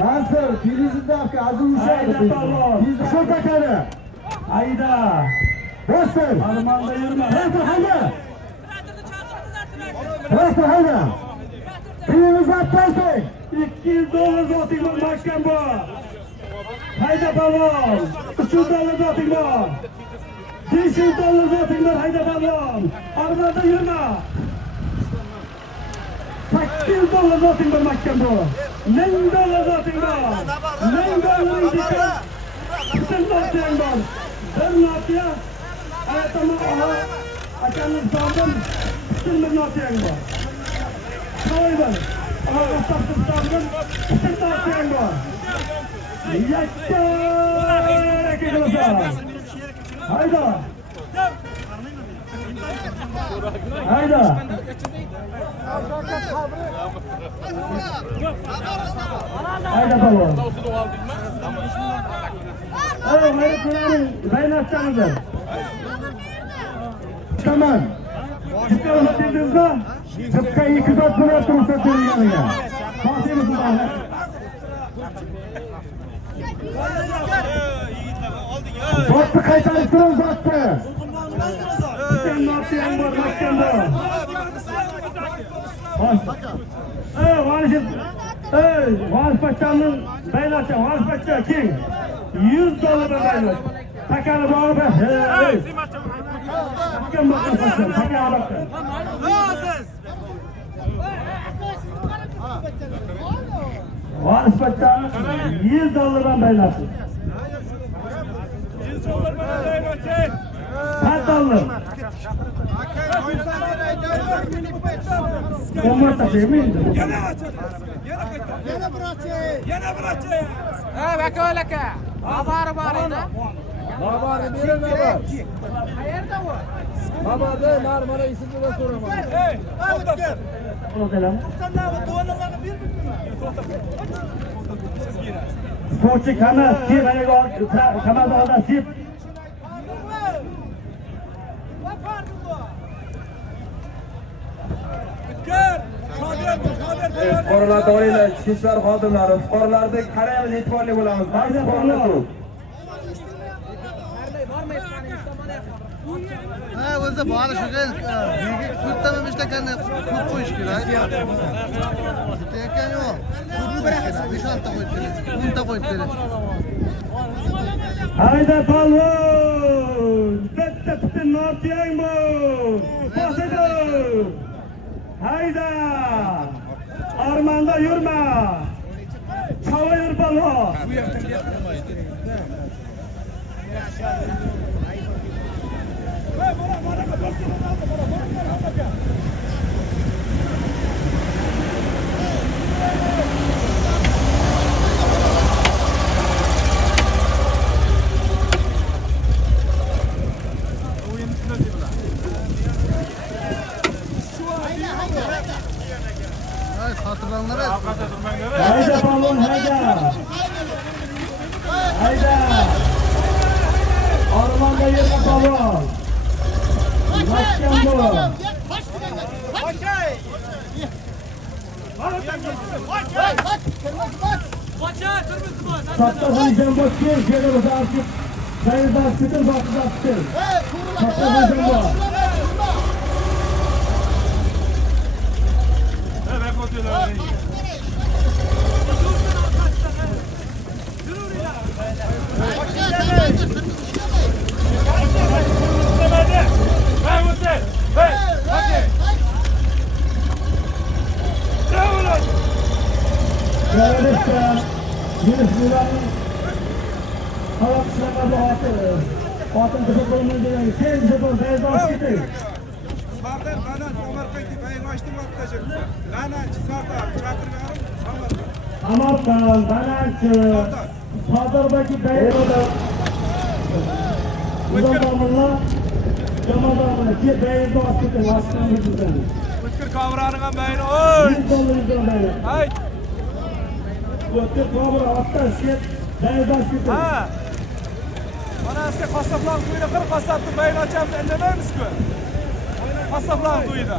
Mansur, Filizidovga azim ushadi. Shu takani. Hayda. Dostlar, Armonda yurma. Hayda. Hayda. Pulimizni ataylik. 200 dollar zoting bor, mahkam bor. Hayda polvon. 300 dollar zoting bor. 500 dollar zoting bor, hayda polvon. Armonda yurma. 800 dollar zoting bor, mahkam bor. 1000 dollar zoting bor. 1000 dollar dikkat. Bütün zoting bor. Bir notiya aytama Akanın sandım, bütün bir natiyen var. Hayvan, ağırlıktasın sandım, bütün natiyen var. Yakta! Hayda! Hayda! Hayda baba! Evet, hayırlı ben açacağınızı. Tamam. Ciddi olabildiğinizde zıpka 200 lira tursa türüyor ya. Fatih misin bana? Zottu kaytarıp durun zottu. Sen natiyen var, natiyen var. Varis Paşa'nın beylaçı, Varis Paşa kim? 100 dolar beylaç. Takanı bağlı be. Takan bakın Paşa, takan bakın. Varis Paşa'nın 100 dolar beylaçı. 100 dolar beylaçı. Kaç dolar? Komut taşıyor muydu? Yana bırakçı. Baka olaka. Haber var edi. Haber verin haber. Qayerda u? Haberda narmana isimni de so'raman. Sochi kamar, sip kamar oldi, sip. Fuqarolar oilalar, ichki ishlar xodimlari, fuqarolarga qaraymiz, e'tiborli bo'lamiz. Ba'zi fuqarolar Ha, o'zi bari shuga to'rttami beshtakani ko'p qo'yish kerak. Ekan yo'q. Ko'p qo'yish kerak. 5-6 qo'yib kerak. 10 ta qo'yib kerak. Hayda palvon! Bitta butun nortiyang bu! Bosadi! Hayda! Armanda yurma! Chava yur palvon! Hay, xotirlanlar. Hayda palvon, hayda! Hayda! Armanda yurma palvon! Mahkam bu! Sattasın sen boş gel, şöyle bize artık sayıdan sıkır, bakıdan sıkır. Sattasın sen bu! Arkadaşlar, Yunus Murat'ın hava kışlama bu atın kısa koymayı diyen sen bize bu beyaz gitti. Sardar bana Samarkandga bayroshni vaqtlashi. Lananchi Sardar chaqirganim Samarkand. Samarkand, Lananchi, Sardardagi bayroqda Uzanlarla Jamolarla ki beyaz gitti. Vaqtdan bizden. O'tkir Kavraning bayro. Oy! Hay! O'tkir Kavra otda shit beyaz gitti. Ha! Mana sizga qassoblar to'yida qirq qassobni bayro ochamiz, indamaymiz-ku. Qassoblar to'yida.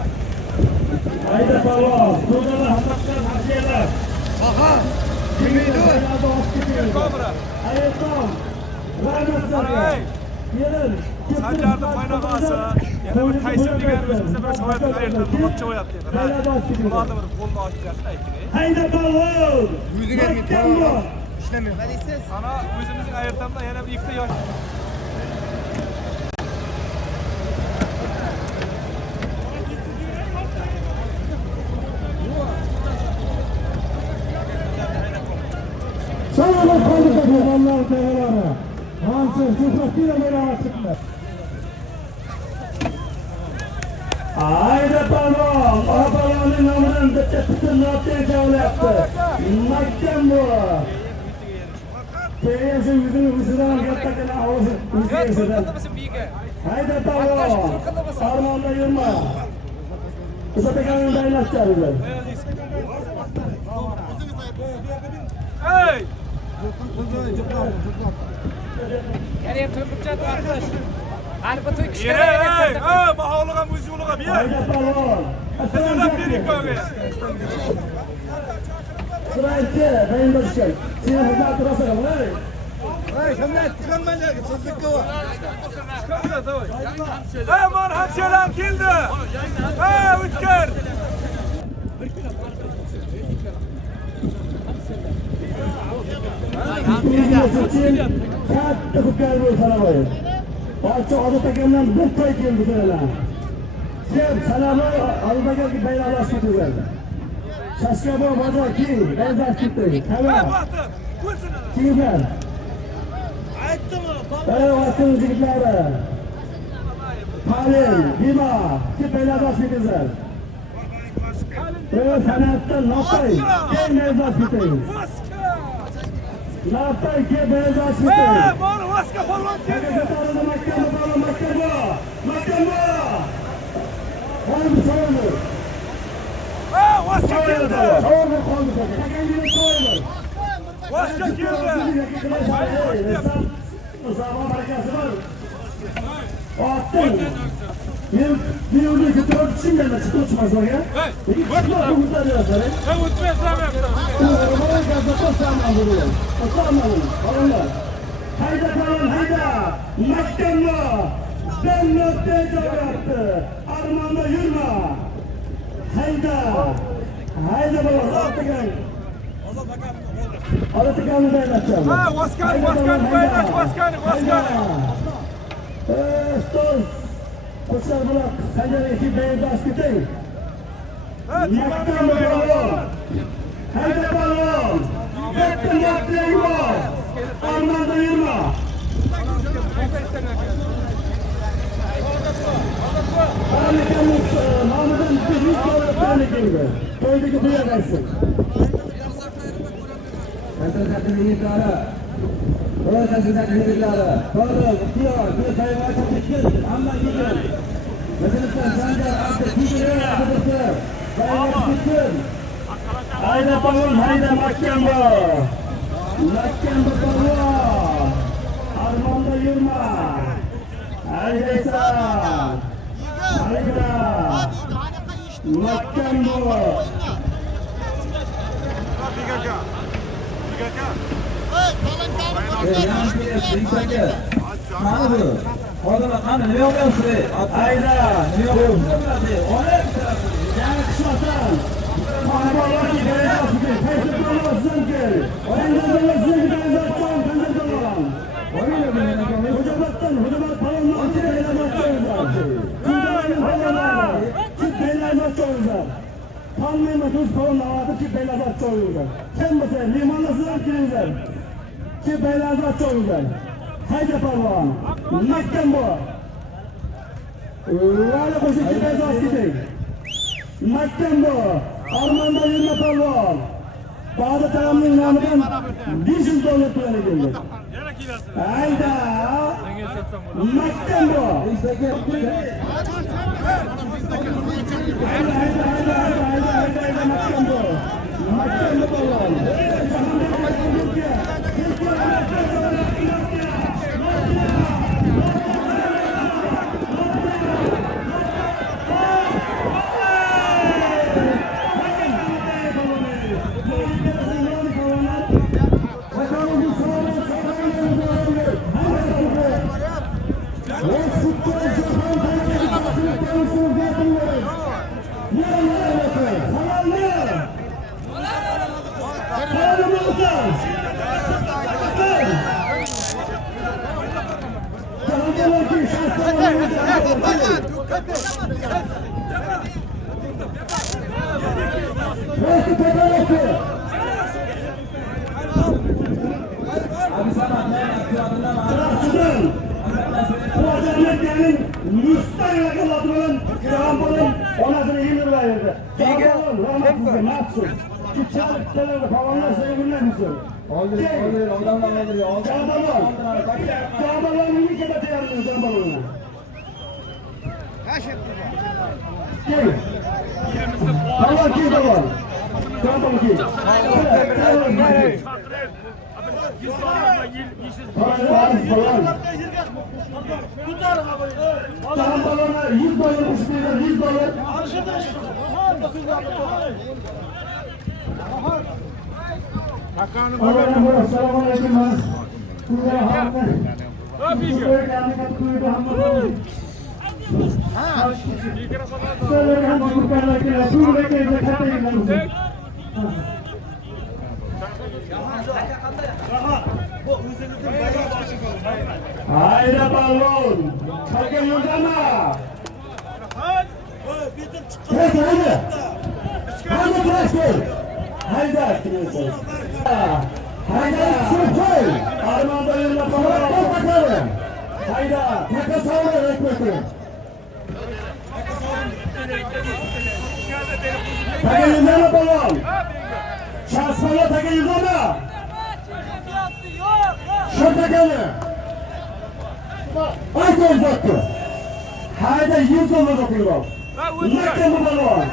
Hayda palvon, so'zlar haqqan hasiyalar. Aha. Kimiydi? Kobra. Ayetton. Rahmatlar. Yerin. Sanjarning qaynog'asi, yana bir Tayson degan o'zimizda bir shoirlar aytdi, to'pcha o'yapti dedi. Ularni bir qo'lni ochib bersin aytdi. Hayda palvon. Yuziga Mahkamroq. ishlamay. Ana o'zimizning ayertamda yana bir ikkita yosh Sağolun kaldık Allah'ın tevaları. Hansız, Yusuf'uyla beraber çıktılar. Haydi balon, o balonun nomidan bitta putur notiya javlayapti. Mahkam bu. Keyin shu yuzini ustidan kattagina ovozi ustidan. Haydi balon, armonda yurma. Kuzataganini baylashtirdi. Hey! Gel turg'uchat arkadaş. Hani bu to'y kishi Yere, hey! Hey! Bahovluğa, muzluğa bir yer. Haydi balon. Sizlardan biri koyuyor. Sırayçı, benim başkan. Seni hızla oturasın, hey! Aman hemşehrim geldi. Hey Ütkür. Katta hukar bu sana boyu. Barcha odat akamdan bir to'y keldi bular. Sen salami albaga ki bayramlaşmak üzere. Şaşkabo bozor ki benzar çıktı. Tamam. Kimler? Bayramlaşın yigitleri. Halil, Bima, ki bayramlaşmak üzere. Böyle sanattan notay, en benzar çıktı. Notay ki benzar çıktı. Hey! Bana vaska falan geldi. Hey! Vaska geldi. Vaska geldi. Bir önceki dört gelmez, tutmaz o ya. Hayda falan hayda! Mahkemle! Ben noktaya yaptı! Armağanla yürüme! Hayda! Hayda baba! Alatıkanlı dayanatacağım. Ha, Vaskan bayrak, Vaskan. Stos! Kuşlar bırak! Sence iki beyazı askıtayım. Mahkemle balon! Hayda balon! Bekle noktaya yürüme! Armağanla yürüme! Mahmud'un bir yüz dolar geldi. Köydeki suya kaçsın. Sesizatın yiğitleri. O sesizatın yiğitleri. Doğru, istiyor. Bir sayıma çabuksun. Ama gidin. Mesela sence artık gidiyor arkadaşlar. Sayıma çıksın. Hayda balon, hayda mahkem bu. Mahkem bu balon. Armanda yürüme. Hayda. Hayda. Mahkem bu. Hayda. Yani kışlatan. Mahvolar ki geleceksin ki. Teşekkür olmasın ki. Oyundan olmasın ki. Benzeteceğim. Benzeteceğim olan. Hücumat paranlar ki beylemezsiniz. Ki beylemezsiniz. Tanrı'nın tuz paranlar vardır ki beylemezsiniz. Sen mesela limanlasınlar ki. Ki beylemezsiniz. Haydi paran. Mahkem bu. Valla koşu ki beylemezsiniz. Mahkem bu. Armanda yürüme paran. Bağda tamamının namıdan 500 dolar para geldi. Hayda! Mahkem bu! Hayda mahkem bu! Mahkem bu balon! Abi sana ne yapıyor? Hayda'nın müstahil akıllatı bilen Rambol'un onasını indirlayırdı. Rambol'un rahmatsızı mahsus. Küçük telefonu falanlar sevgiler misin? Oldu, odamdan öldürüyor. Jambalon iyi ki de teyarlıyor Jambalon'u. Gel. Allah kim de var? Jambalon kim? Jambalon'a 100 dolar uçmuyor, 100 dolar. Selamünaleyküm. Hayda balon. Çarkı yurdama. Haydi. Haydi bıraksın. Hayda. Hayda. Sürtün. Armağan'da yılına falan bakalım. Hayda. Takas alır ekmekleri. Taka yüzüne balon. Şansmaya taka yüzüne. Şu takanı. Ayta uzattı. Hayda 100 dolar okuyor. Nakkem bu balon.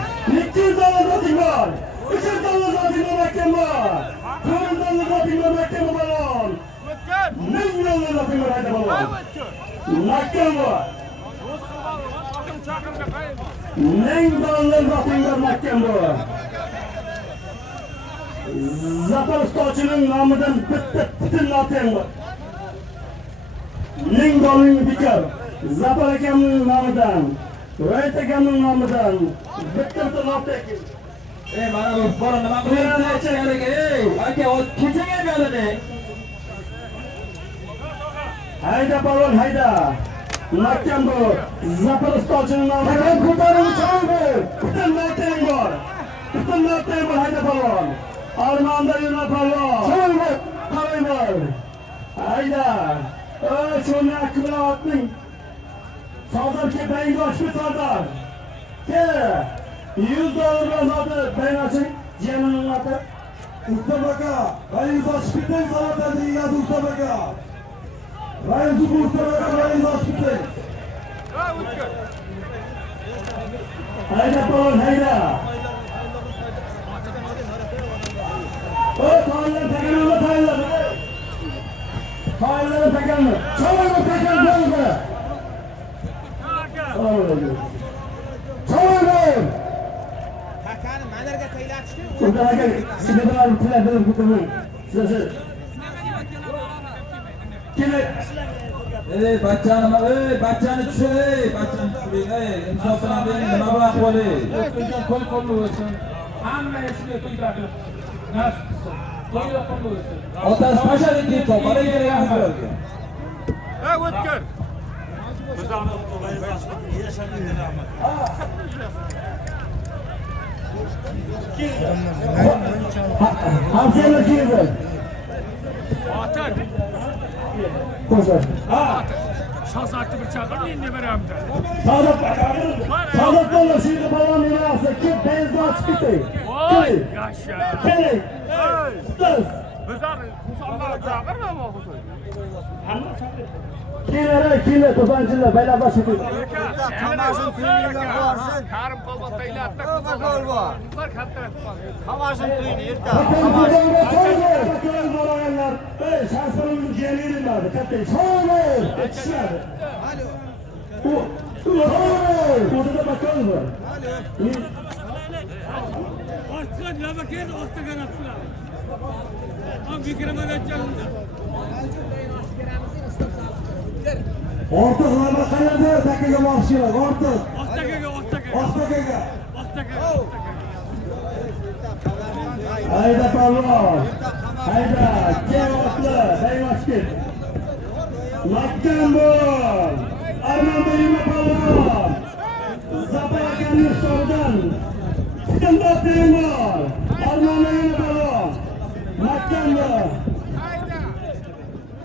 200 dolar okuyor. 300 dolar okuyor nakkem var. 100 dolar okuyor nakkem bu balon. 1000 dolar okuyor hayda balon. Nakkem var. 1000 dolar okuyor nakkem var. Zafer Ustaçı'nın namıdan bütün nakkem var. 1000 dolar bikar. Zafer akamın namıdan. Rayt akamın namıdan. Bütün nakkem. Mana bu bola nima qilyapti? Aka, kechaga beradi. Hayda balon hayda. Nakkem bu. Zafer Ustaçı'nın namıdan. Nakkem kurtarın çaldı. Bütün nakkem var. Bütün nakkem var hayda balon. Armağan'da yürüme balon. Çaldı. Kalay var. Hayda. Şunu akıllı atmayın. Sardar ki beyin açmış Sardar. Ki 100 dolarla zaten beyin açın. Cihan'ın adı. Usta baka. Beyin açmış değil sana dediğin yazı usta baka. Beyin açmış usta baka. Beyin açmış değil. Hayda balon hayda. Tayinler tekanı tayinler. Tayinleri tekanı. Çavuğu tekanı çavuğu. Çavuğu. Takani malarga taylatishdi. Uda aka sizlar bilan kutumi. Siz. Kerak. Bachchani tushir, bachchani tushiring. Insof bilan bering, nima bu ahvoli? Qo'l bo'lsin. Hamma ishga qo'yadi. Nasib qilsin. Qo'yib bo'lsin. Otasi pashalik ketdi, bola kerak ahvolga. O'tkir. Hamsiyalar keldi. Otar. Qo'shar. Shahzodni bir chaqir, endi beramda. Sadat bola şimdi balon yurasa ki benzi açıp gitti. Voy, yaşa. Kerak. Siz. Bizlar musulmonlar chaqirma bu husul. Kile to'sanchilar baylar boshladi. Hamashin tuyunlar borsin. Karim qolmoq taylatda. Qol bor. Bizlar katta. Hamashin tuyuni erta. Şanslarımızın ciğerleri vardı. Katta. Çoğunlar. Yetişmedi. Alo. Orada da bakalım var. Ortaga nima keldi? Ortaga nafslar. Am fikrime geçeceğim. Orta hava qayerda? Takaga borishlar. Orta. Ortagaga. Hayda palvon. Hayda. Kevotli. Hayvashki. Nakkem bor. Armanda yurma palvon. Zaparakanni sovdan. Qimmat bor. Armanda yurma palvon. Nakkem bor. Hayda.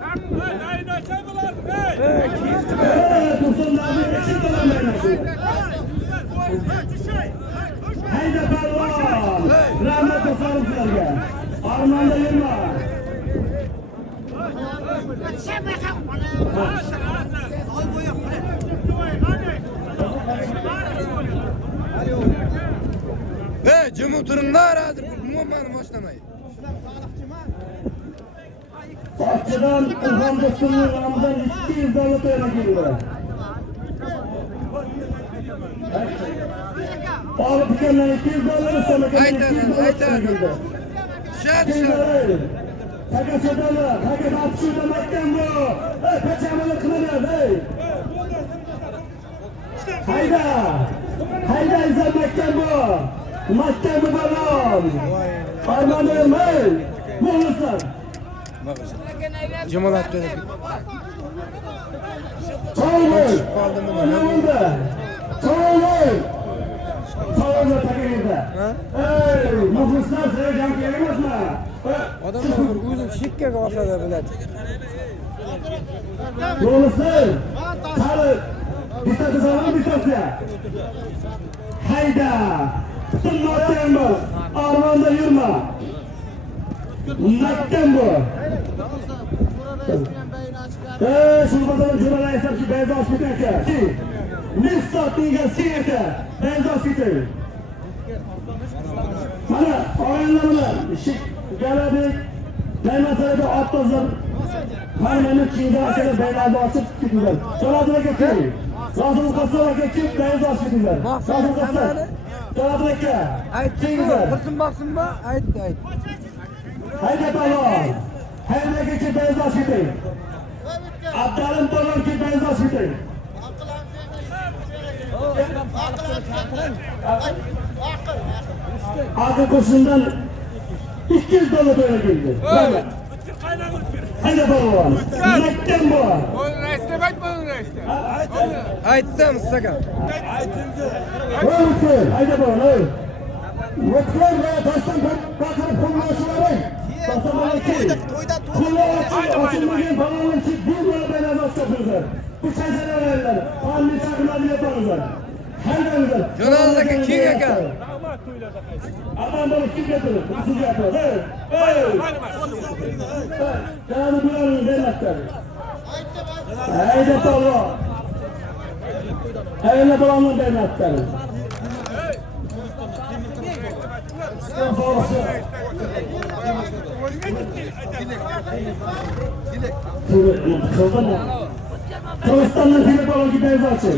Hayda. Hayda. To'sonlarni Hayda palvon! Rahmat qo'sharim sizlarga. Armonda yurma. Jim o'tiringlar, hozir umuman boshlamay. Bahçeden Ilham Dostum'un Ramazan 200 dolar to'yga keldi. Olib kelgan 200 dolar so'maga 200 dolar keldi. Takasadalar, hakem atışında mahkem bu. Kaçamalı kılıyor, hey. Hayda izah mahkem bu. Mahkem bu balon. Armanım, hey. Muğluslar. Cemaat dedi. Çoğulur. Anlamında. Çoğulur. Çoğulur takımında. Hey, muhlislar size can gelemez mi? Odamlar o'zim shekkaga olsa-da biladi. Muhlislar. Sarı. Bittasi sağlam bittasi. Hayda. Tutun mahkem bu. Armanda yurma. Mahkem bu. Şunu bakalım Cumhur'a hesap ki benzer hospital ki. Nissa tiga siyete benzer hospital. Mana oyunlarını şık geledik. Mehmet'e attızlar. Harmanın çiğde açılı beylerde açıp gidiyorlar. Çoğadına geçiyor. Lazım kasıla geçip benzer hospital. Lazım kasıla. Çoğadına geçiyor. Kırsın baksın mı? Aytdi. Haydi balon. Haydi geçip benzer hospital. Abdalım balon ki benzer hospital. Akıl kursundan 200 dolar böyle geldi. Haydi balon. Nekten bu. Aytdim sizga. Haydi balon. Mutlak ve dostum bakın kullanışları. Dostum bana ki. Kullanışları balonun ki bir böyle beyler yapıyorlar. Bu çeşitler anne çakılar yapıyorlar. Haydi. Jonaldagi kim ekan? Adam bunu kim getirir? Siz yapıyor. Hey. Canı bulanın devletler. Haydi balon. Haydi balonun devletler. Kırgızistan'dan tilak balon gibi benzer şey.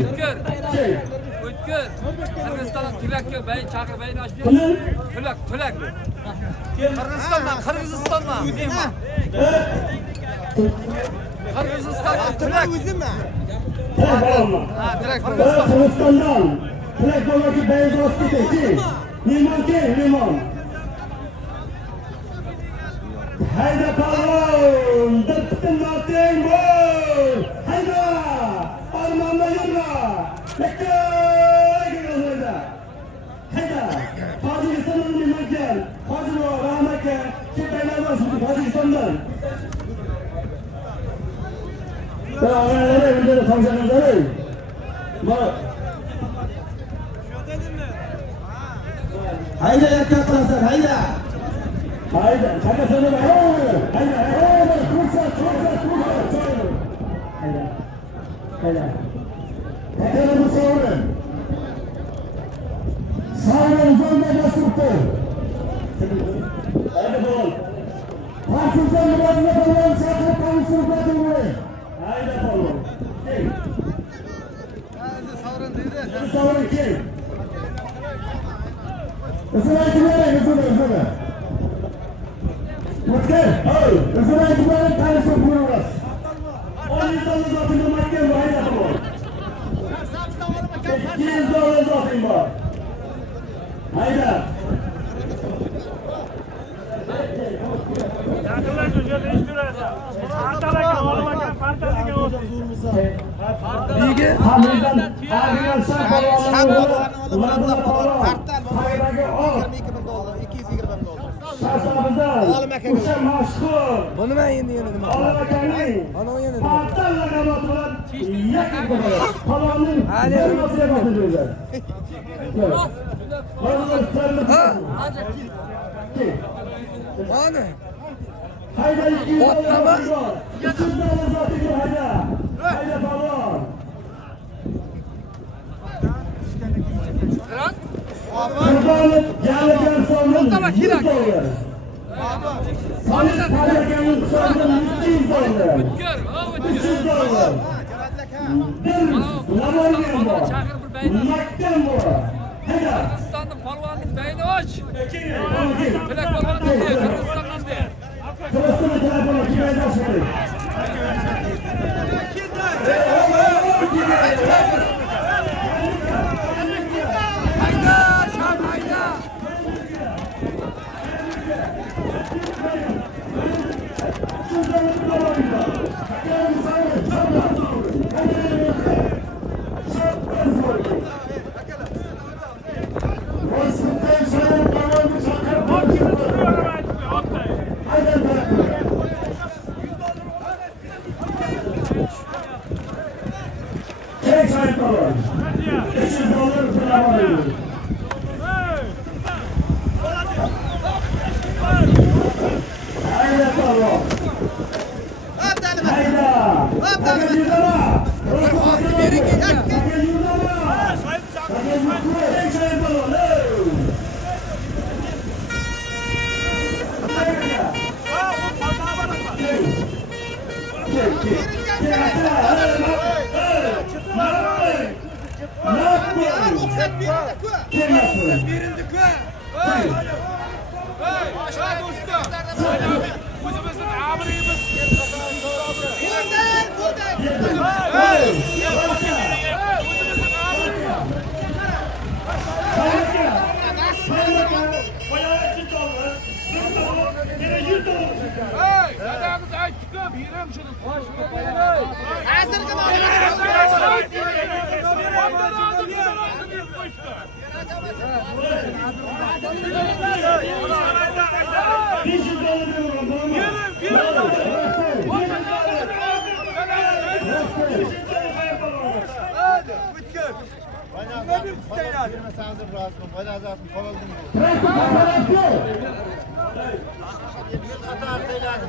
O'tkir. Qirg'izistondan tilakka bayin chaqir bayin ochib. Kim? Tilak. Qirg'izistondan. Mehmon. Qirg'izistondan tilak. Tilak balon mu? Ha, tilak. Kırgızistan'dan tilak balon gibi benzer şey. Limon ki, limon. Hayda balon, dıptın atın bol. Hayda, armanda yürü. Bekle, hayda. Pakistan'ın limon gel. Hacı var, rahmet gel. Kim beyler var şimdi Pakistan'dan. Ben ağabeylere evinde de tavşanızları. Bak. Hayda yaklaşsın, hayda. Hayda, kakasını da hayda, kursa. Hayda. Kakasını bu savurun. Savurun, zorla basıptı. Hayda bol. Pakistan'ın bazı falan sakın konuşup bakın buraya. Hayda bol. Savurun kim? Isıra itibaren, ısıra. Mutkar, ısıra itibaren tanışıp buyururuz. 10 insanlı zatını mahkem var, hayda bu. 200 dolar zatın var. Hayda. Hamildan şah balonlarını ulandılar balon. Hayırdaki o. 22.000 dolar, 220 dolar. Kasabımızdan Uşa mashhur Bu nima endi nima? Olim akaning Ana yana. Paltan laqabati bilan yakın bo'ladi. Palonning Hali Mana. Hayda 200 dolar. 200 dolar zotiga hayda. Hayda palon. Qurbanlik jaligan sonning 100 dollar. Sonning jaliganning sonning 200 dollar. 300 dollar. Bir namoyish bor. Makkan bor. Hayda. Kırgızistonning polvonlik bayni och. Bilak polvonlik Kırgızistondan de. Kırgızistonda telefonu kimga aytasiz?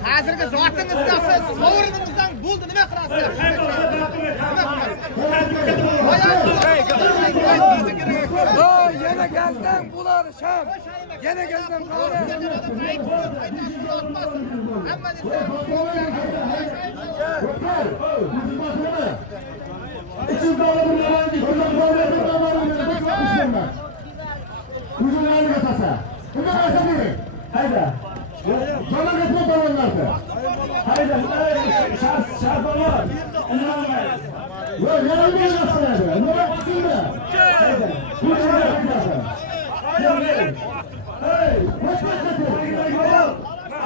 Hozirgi zotingizga siz sovriningizdan bo'ldi nima qilasiz? Yana gazdan bular sham. Yana gazdan qoladi. Hamma desa 200 dolar bo'ladi. Huzurlarga sasa. Nima qilasiz? Hayda. Dolar etma dolarlarga. Hayda. Şartlar. Yo, yana bir nasıldı? Nima qildi? Hayda. Huzurlarga sasa. Hey,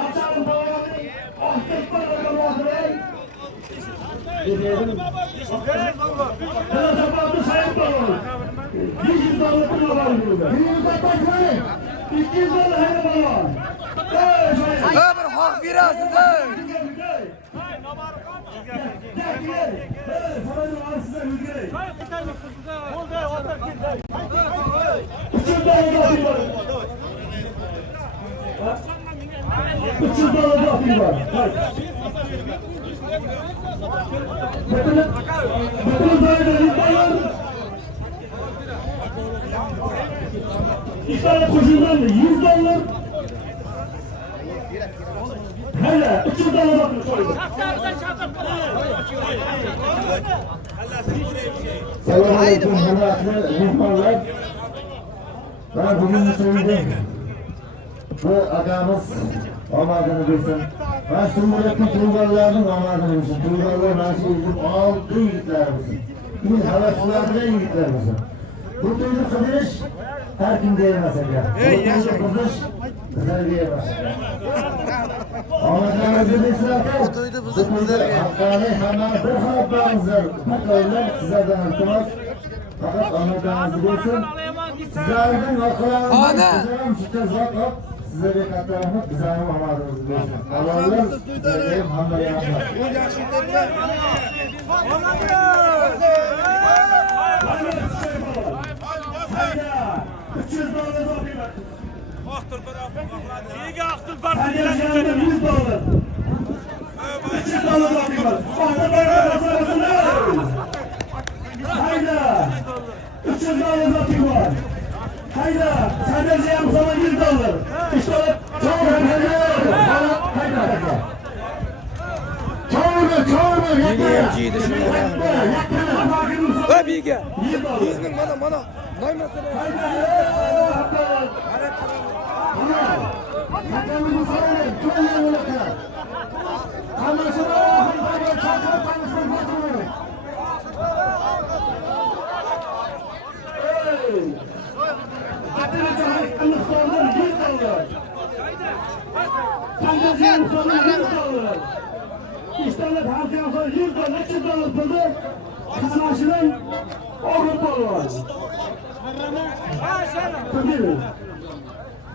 Açalım dolarını. Ahmetler dolarını. Gidelim. Hele zamanı sayın dolar. 100 dolar dolar. 100 dolar. 200 dolar her dolar. Ha bir hak berasiz. İşte koşuldan 100 dolar. Hele 300 dolar bakın. Selamünaleyküm hürmetli muhtarlar. Ben bugün söyleyeyim. Bu adamız omadını bilsin. Ben Cumhuriyet'in Turgallarının omadını bilsin. Turgallar nasıl ilgim altı yiğitlerimizin. Biz havasılardan yiğitlerimizin. Bu türlü kılıç her kim diyemezsin ya. Bu türlü kılıç kızar diyemezsin. Omadlarınızı bilsinler. Bu türlü hakkani hemen bir hakkınızdır. Hakkınızdır sizlerden iltimas. Fakat omadlarınızı bilsin. Sizlerden akıllarınızdan sizlerim şükür zaten. Sizlarga katta rahmat, bizlar ham omadimizni bersin. Allohlar sizlarga ham hammaga rahmat. Hayda, sadece hem sana 100 dolar. İşte çağırma, Yiyemciydi şunlar. Tabiiga. 100 ming mana. Noy masala. İşlerle harcayan sonra 100 dolar, 200 dolar puldu. Kanaşının oğlu var. Tabii.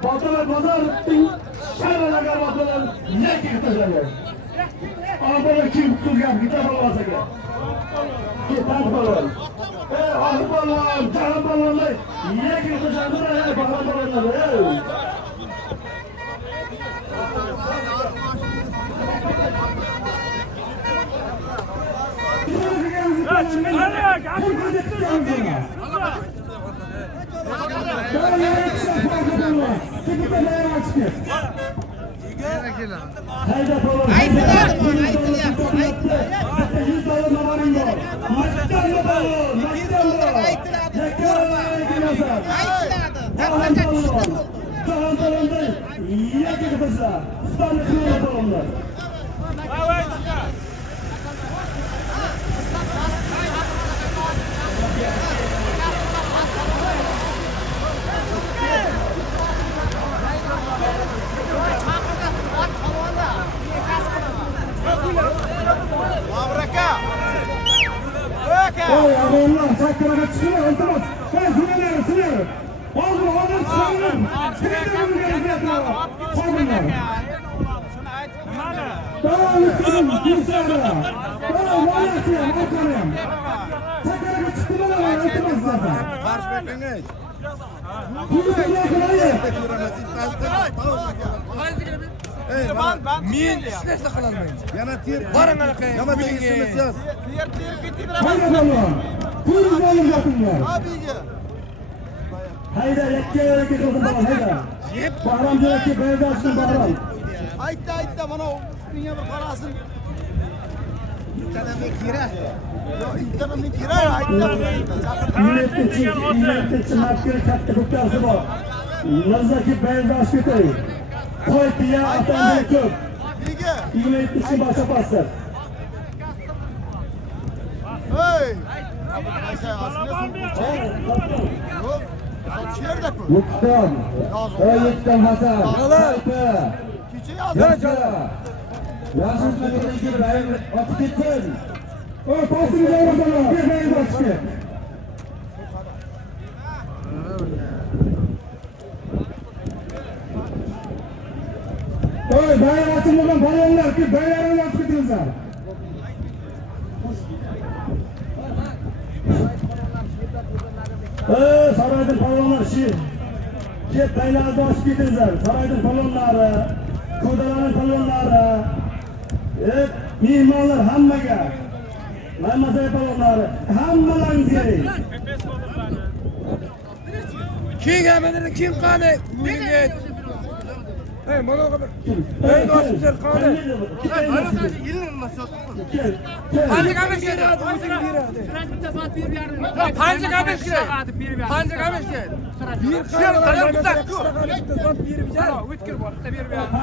Batılar pazar ettin, şerreler batılar ne kirtecekler. Arabalar kim tuz yap, kitap olmasa ki. Kitap balon. Arı balon, canım balonlar ne kirtecekler, bakalım balonlar. Oy adamlar saklara çıkıyor, iltimas. Ben sinirlerim. Oğlum çıkarım. Sinirlerim gelecekler. Oğlumlar. Tamam lütfen, lütfen. Tamam, vallahi bakarım. Saklara çıktılar, iltimas zaten. Marş bekleyin. Men ishlashda qilolmayman. Yana ter. Boring anaqa. Yana tegishimiz yo'q. Hayda balon. Pul olim yapinglar. Hayda, yakka so'zim balon, hayda. Bahram jo'raki bayzashni bahram. Aytdi, mana menga bir qarasin. Ikkitani kira. Yo, ikkitani kira aytdi. Milletçi markeri katta ko'kasi bor. Lazzaki bayzash ketay. Qo'y tiya atanday ko'p. Nega? Milletçi boshqa pasdir. Hey! Aysa aslida yo'q. Sherda ku. Yutdan. Yutdan Hasan. Hayda. Kecha yozdim. Yaşasın ki bayram atıp gittin. O pasını davrandılar. Bir bayram açtı. Oy bayram açılmadan balonlar ki bayramını açıp gittiniz. Saraydan balonlar şi. Bayramda açıp gittiniz. Saraydan balonları, kodaların balonları. Mehmonlar hammaga. Ramazon balonlari hammalaringizga. Keng amalini kim qani? Menga Hey, mana qani? Hey, do'stlar qani? Ana yilni masot. Qani qamish kerak? Bitta soat berib yarim. Qancha qamish kerak? Qancha qamish kerak? Bir qara qarabsan-ku. Bitta soat berib yarim. O'tkir bor, bitta berib yarim.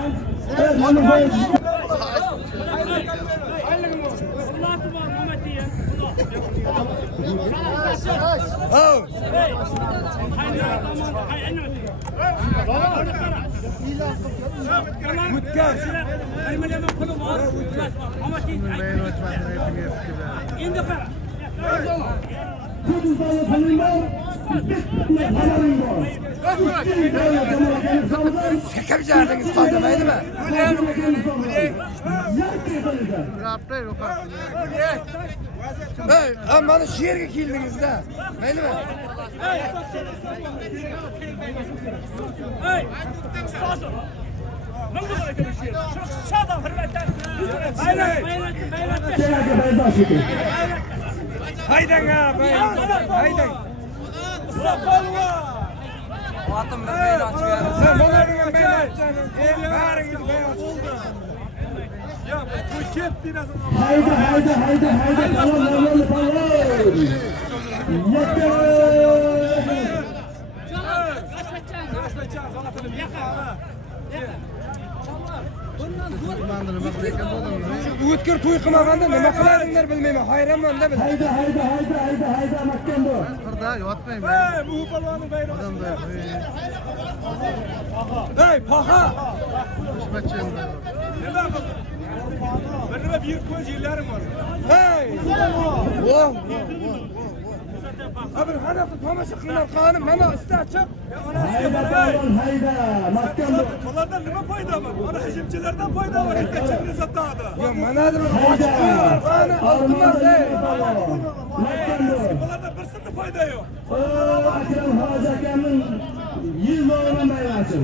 bizlarga puling bor, bitta panaring bor. Kim jardingiz qoldirmaydimi? Hey, mana shu yerga keldingizda. Maylimi? Hey! Nima bo'lar ekan shu yer? Shu shoda hurmatdan. Haydang, haydang. Sapolva. Otim bir bayroq chiqardi. Sen bo'lagan bayroqchani, baringiz bayroq bo'ldi. Ya, bu ketdi nazar. Hayda, palon. O'tkir to'y qilmaganda nima qilardinglar bilmayman. Hayronman-da biz. Hayda, makkan bu. Qirda yotmayman. Hey, bu balonning bayrog'i. Hey, paxa. Nima bu? Nima bir ko'z yillarim bor. Hey! Abi hana tomosha qilgan qonim mana usta chiq. Hayda, makkan bu. Ulardan nima foyda bor? Mana hujumchilardan foyda bor. Yetakchilarni sotadi. Yo manadir ochiq qo'yar. Qani oltimaz ey. Ulardan birsida foyda yo'q. Akram Hoji akamning 100 o'g'lidan bayrasin.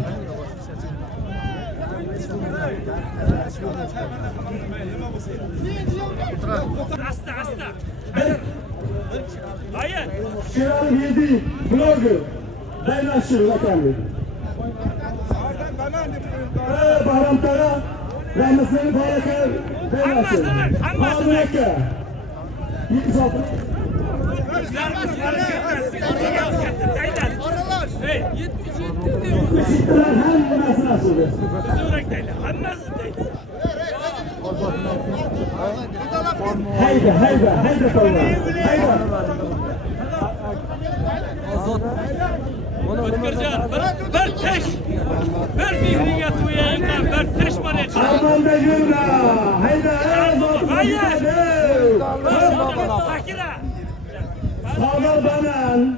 Asta. Hayır. Şiran yedi blogu bayraşır akamning. Bahram Tara Ramazan baraka bayrasin. Hammasi aka. 76 Hey, hammasi nasıl? Hayda palon. Hayda. O'tkirjon, bir tesh. Bir mehriga to'yayim, bir tesh bor edi. Armonda yurma. Hayda. Hayır. Sakira. Sağlar banan.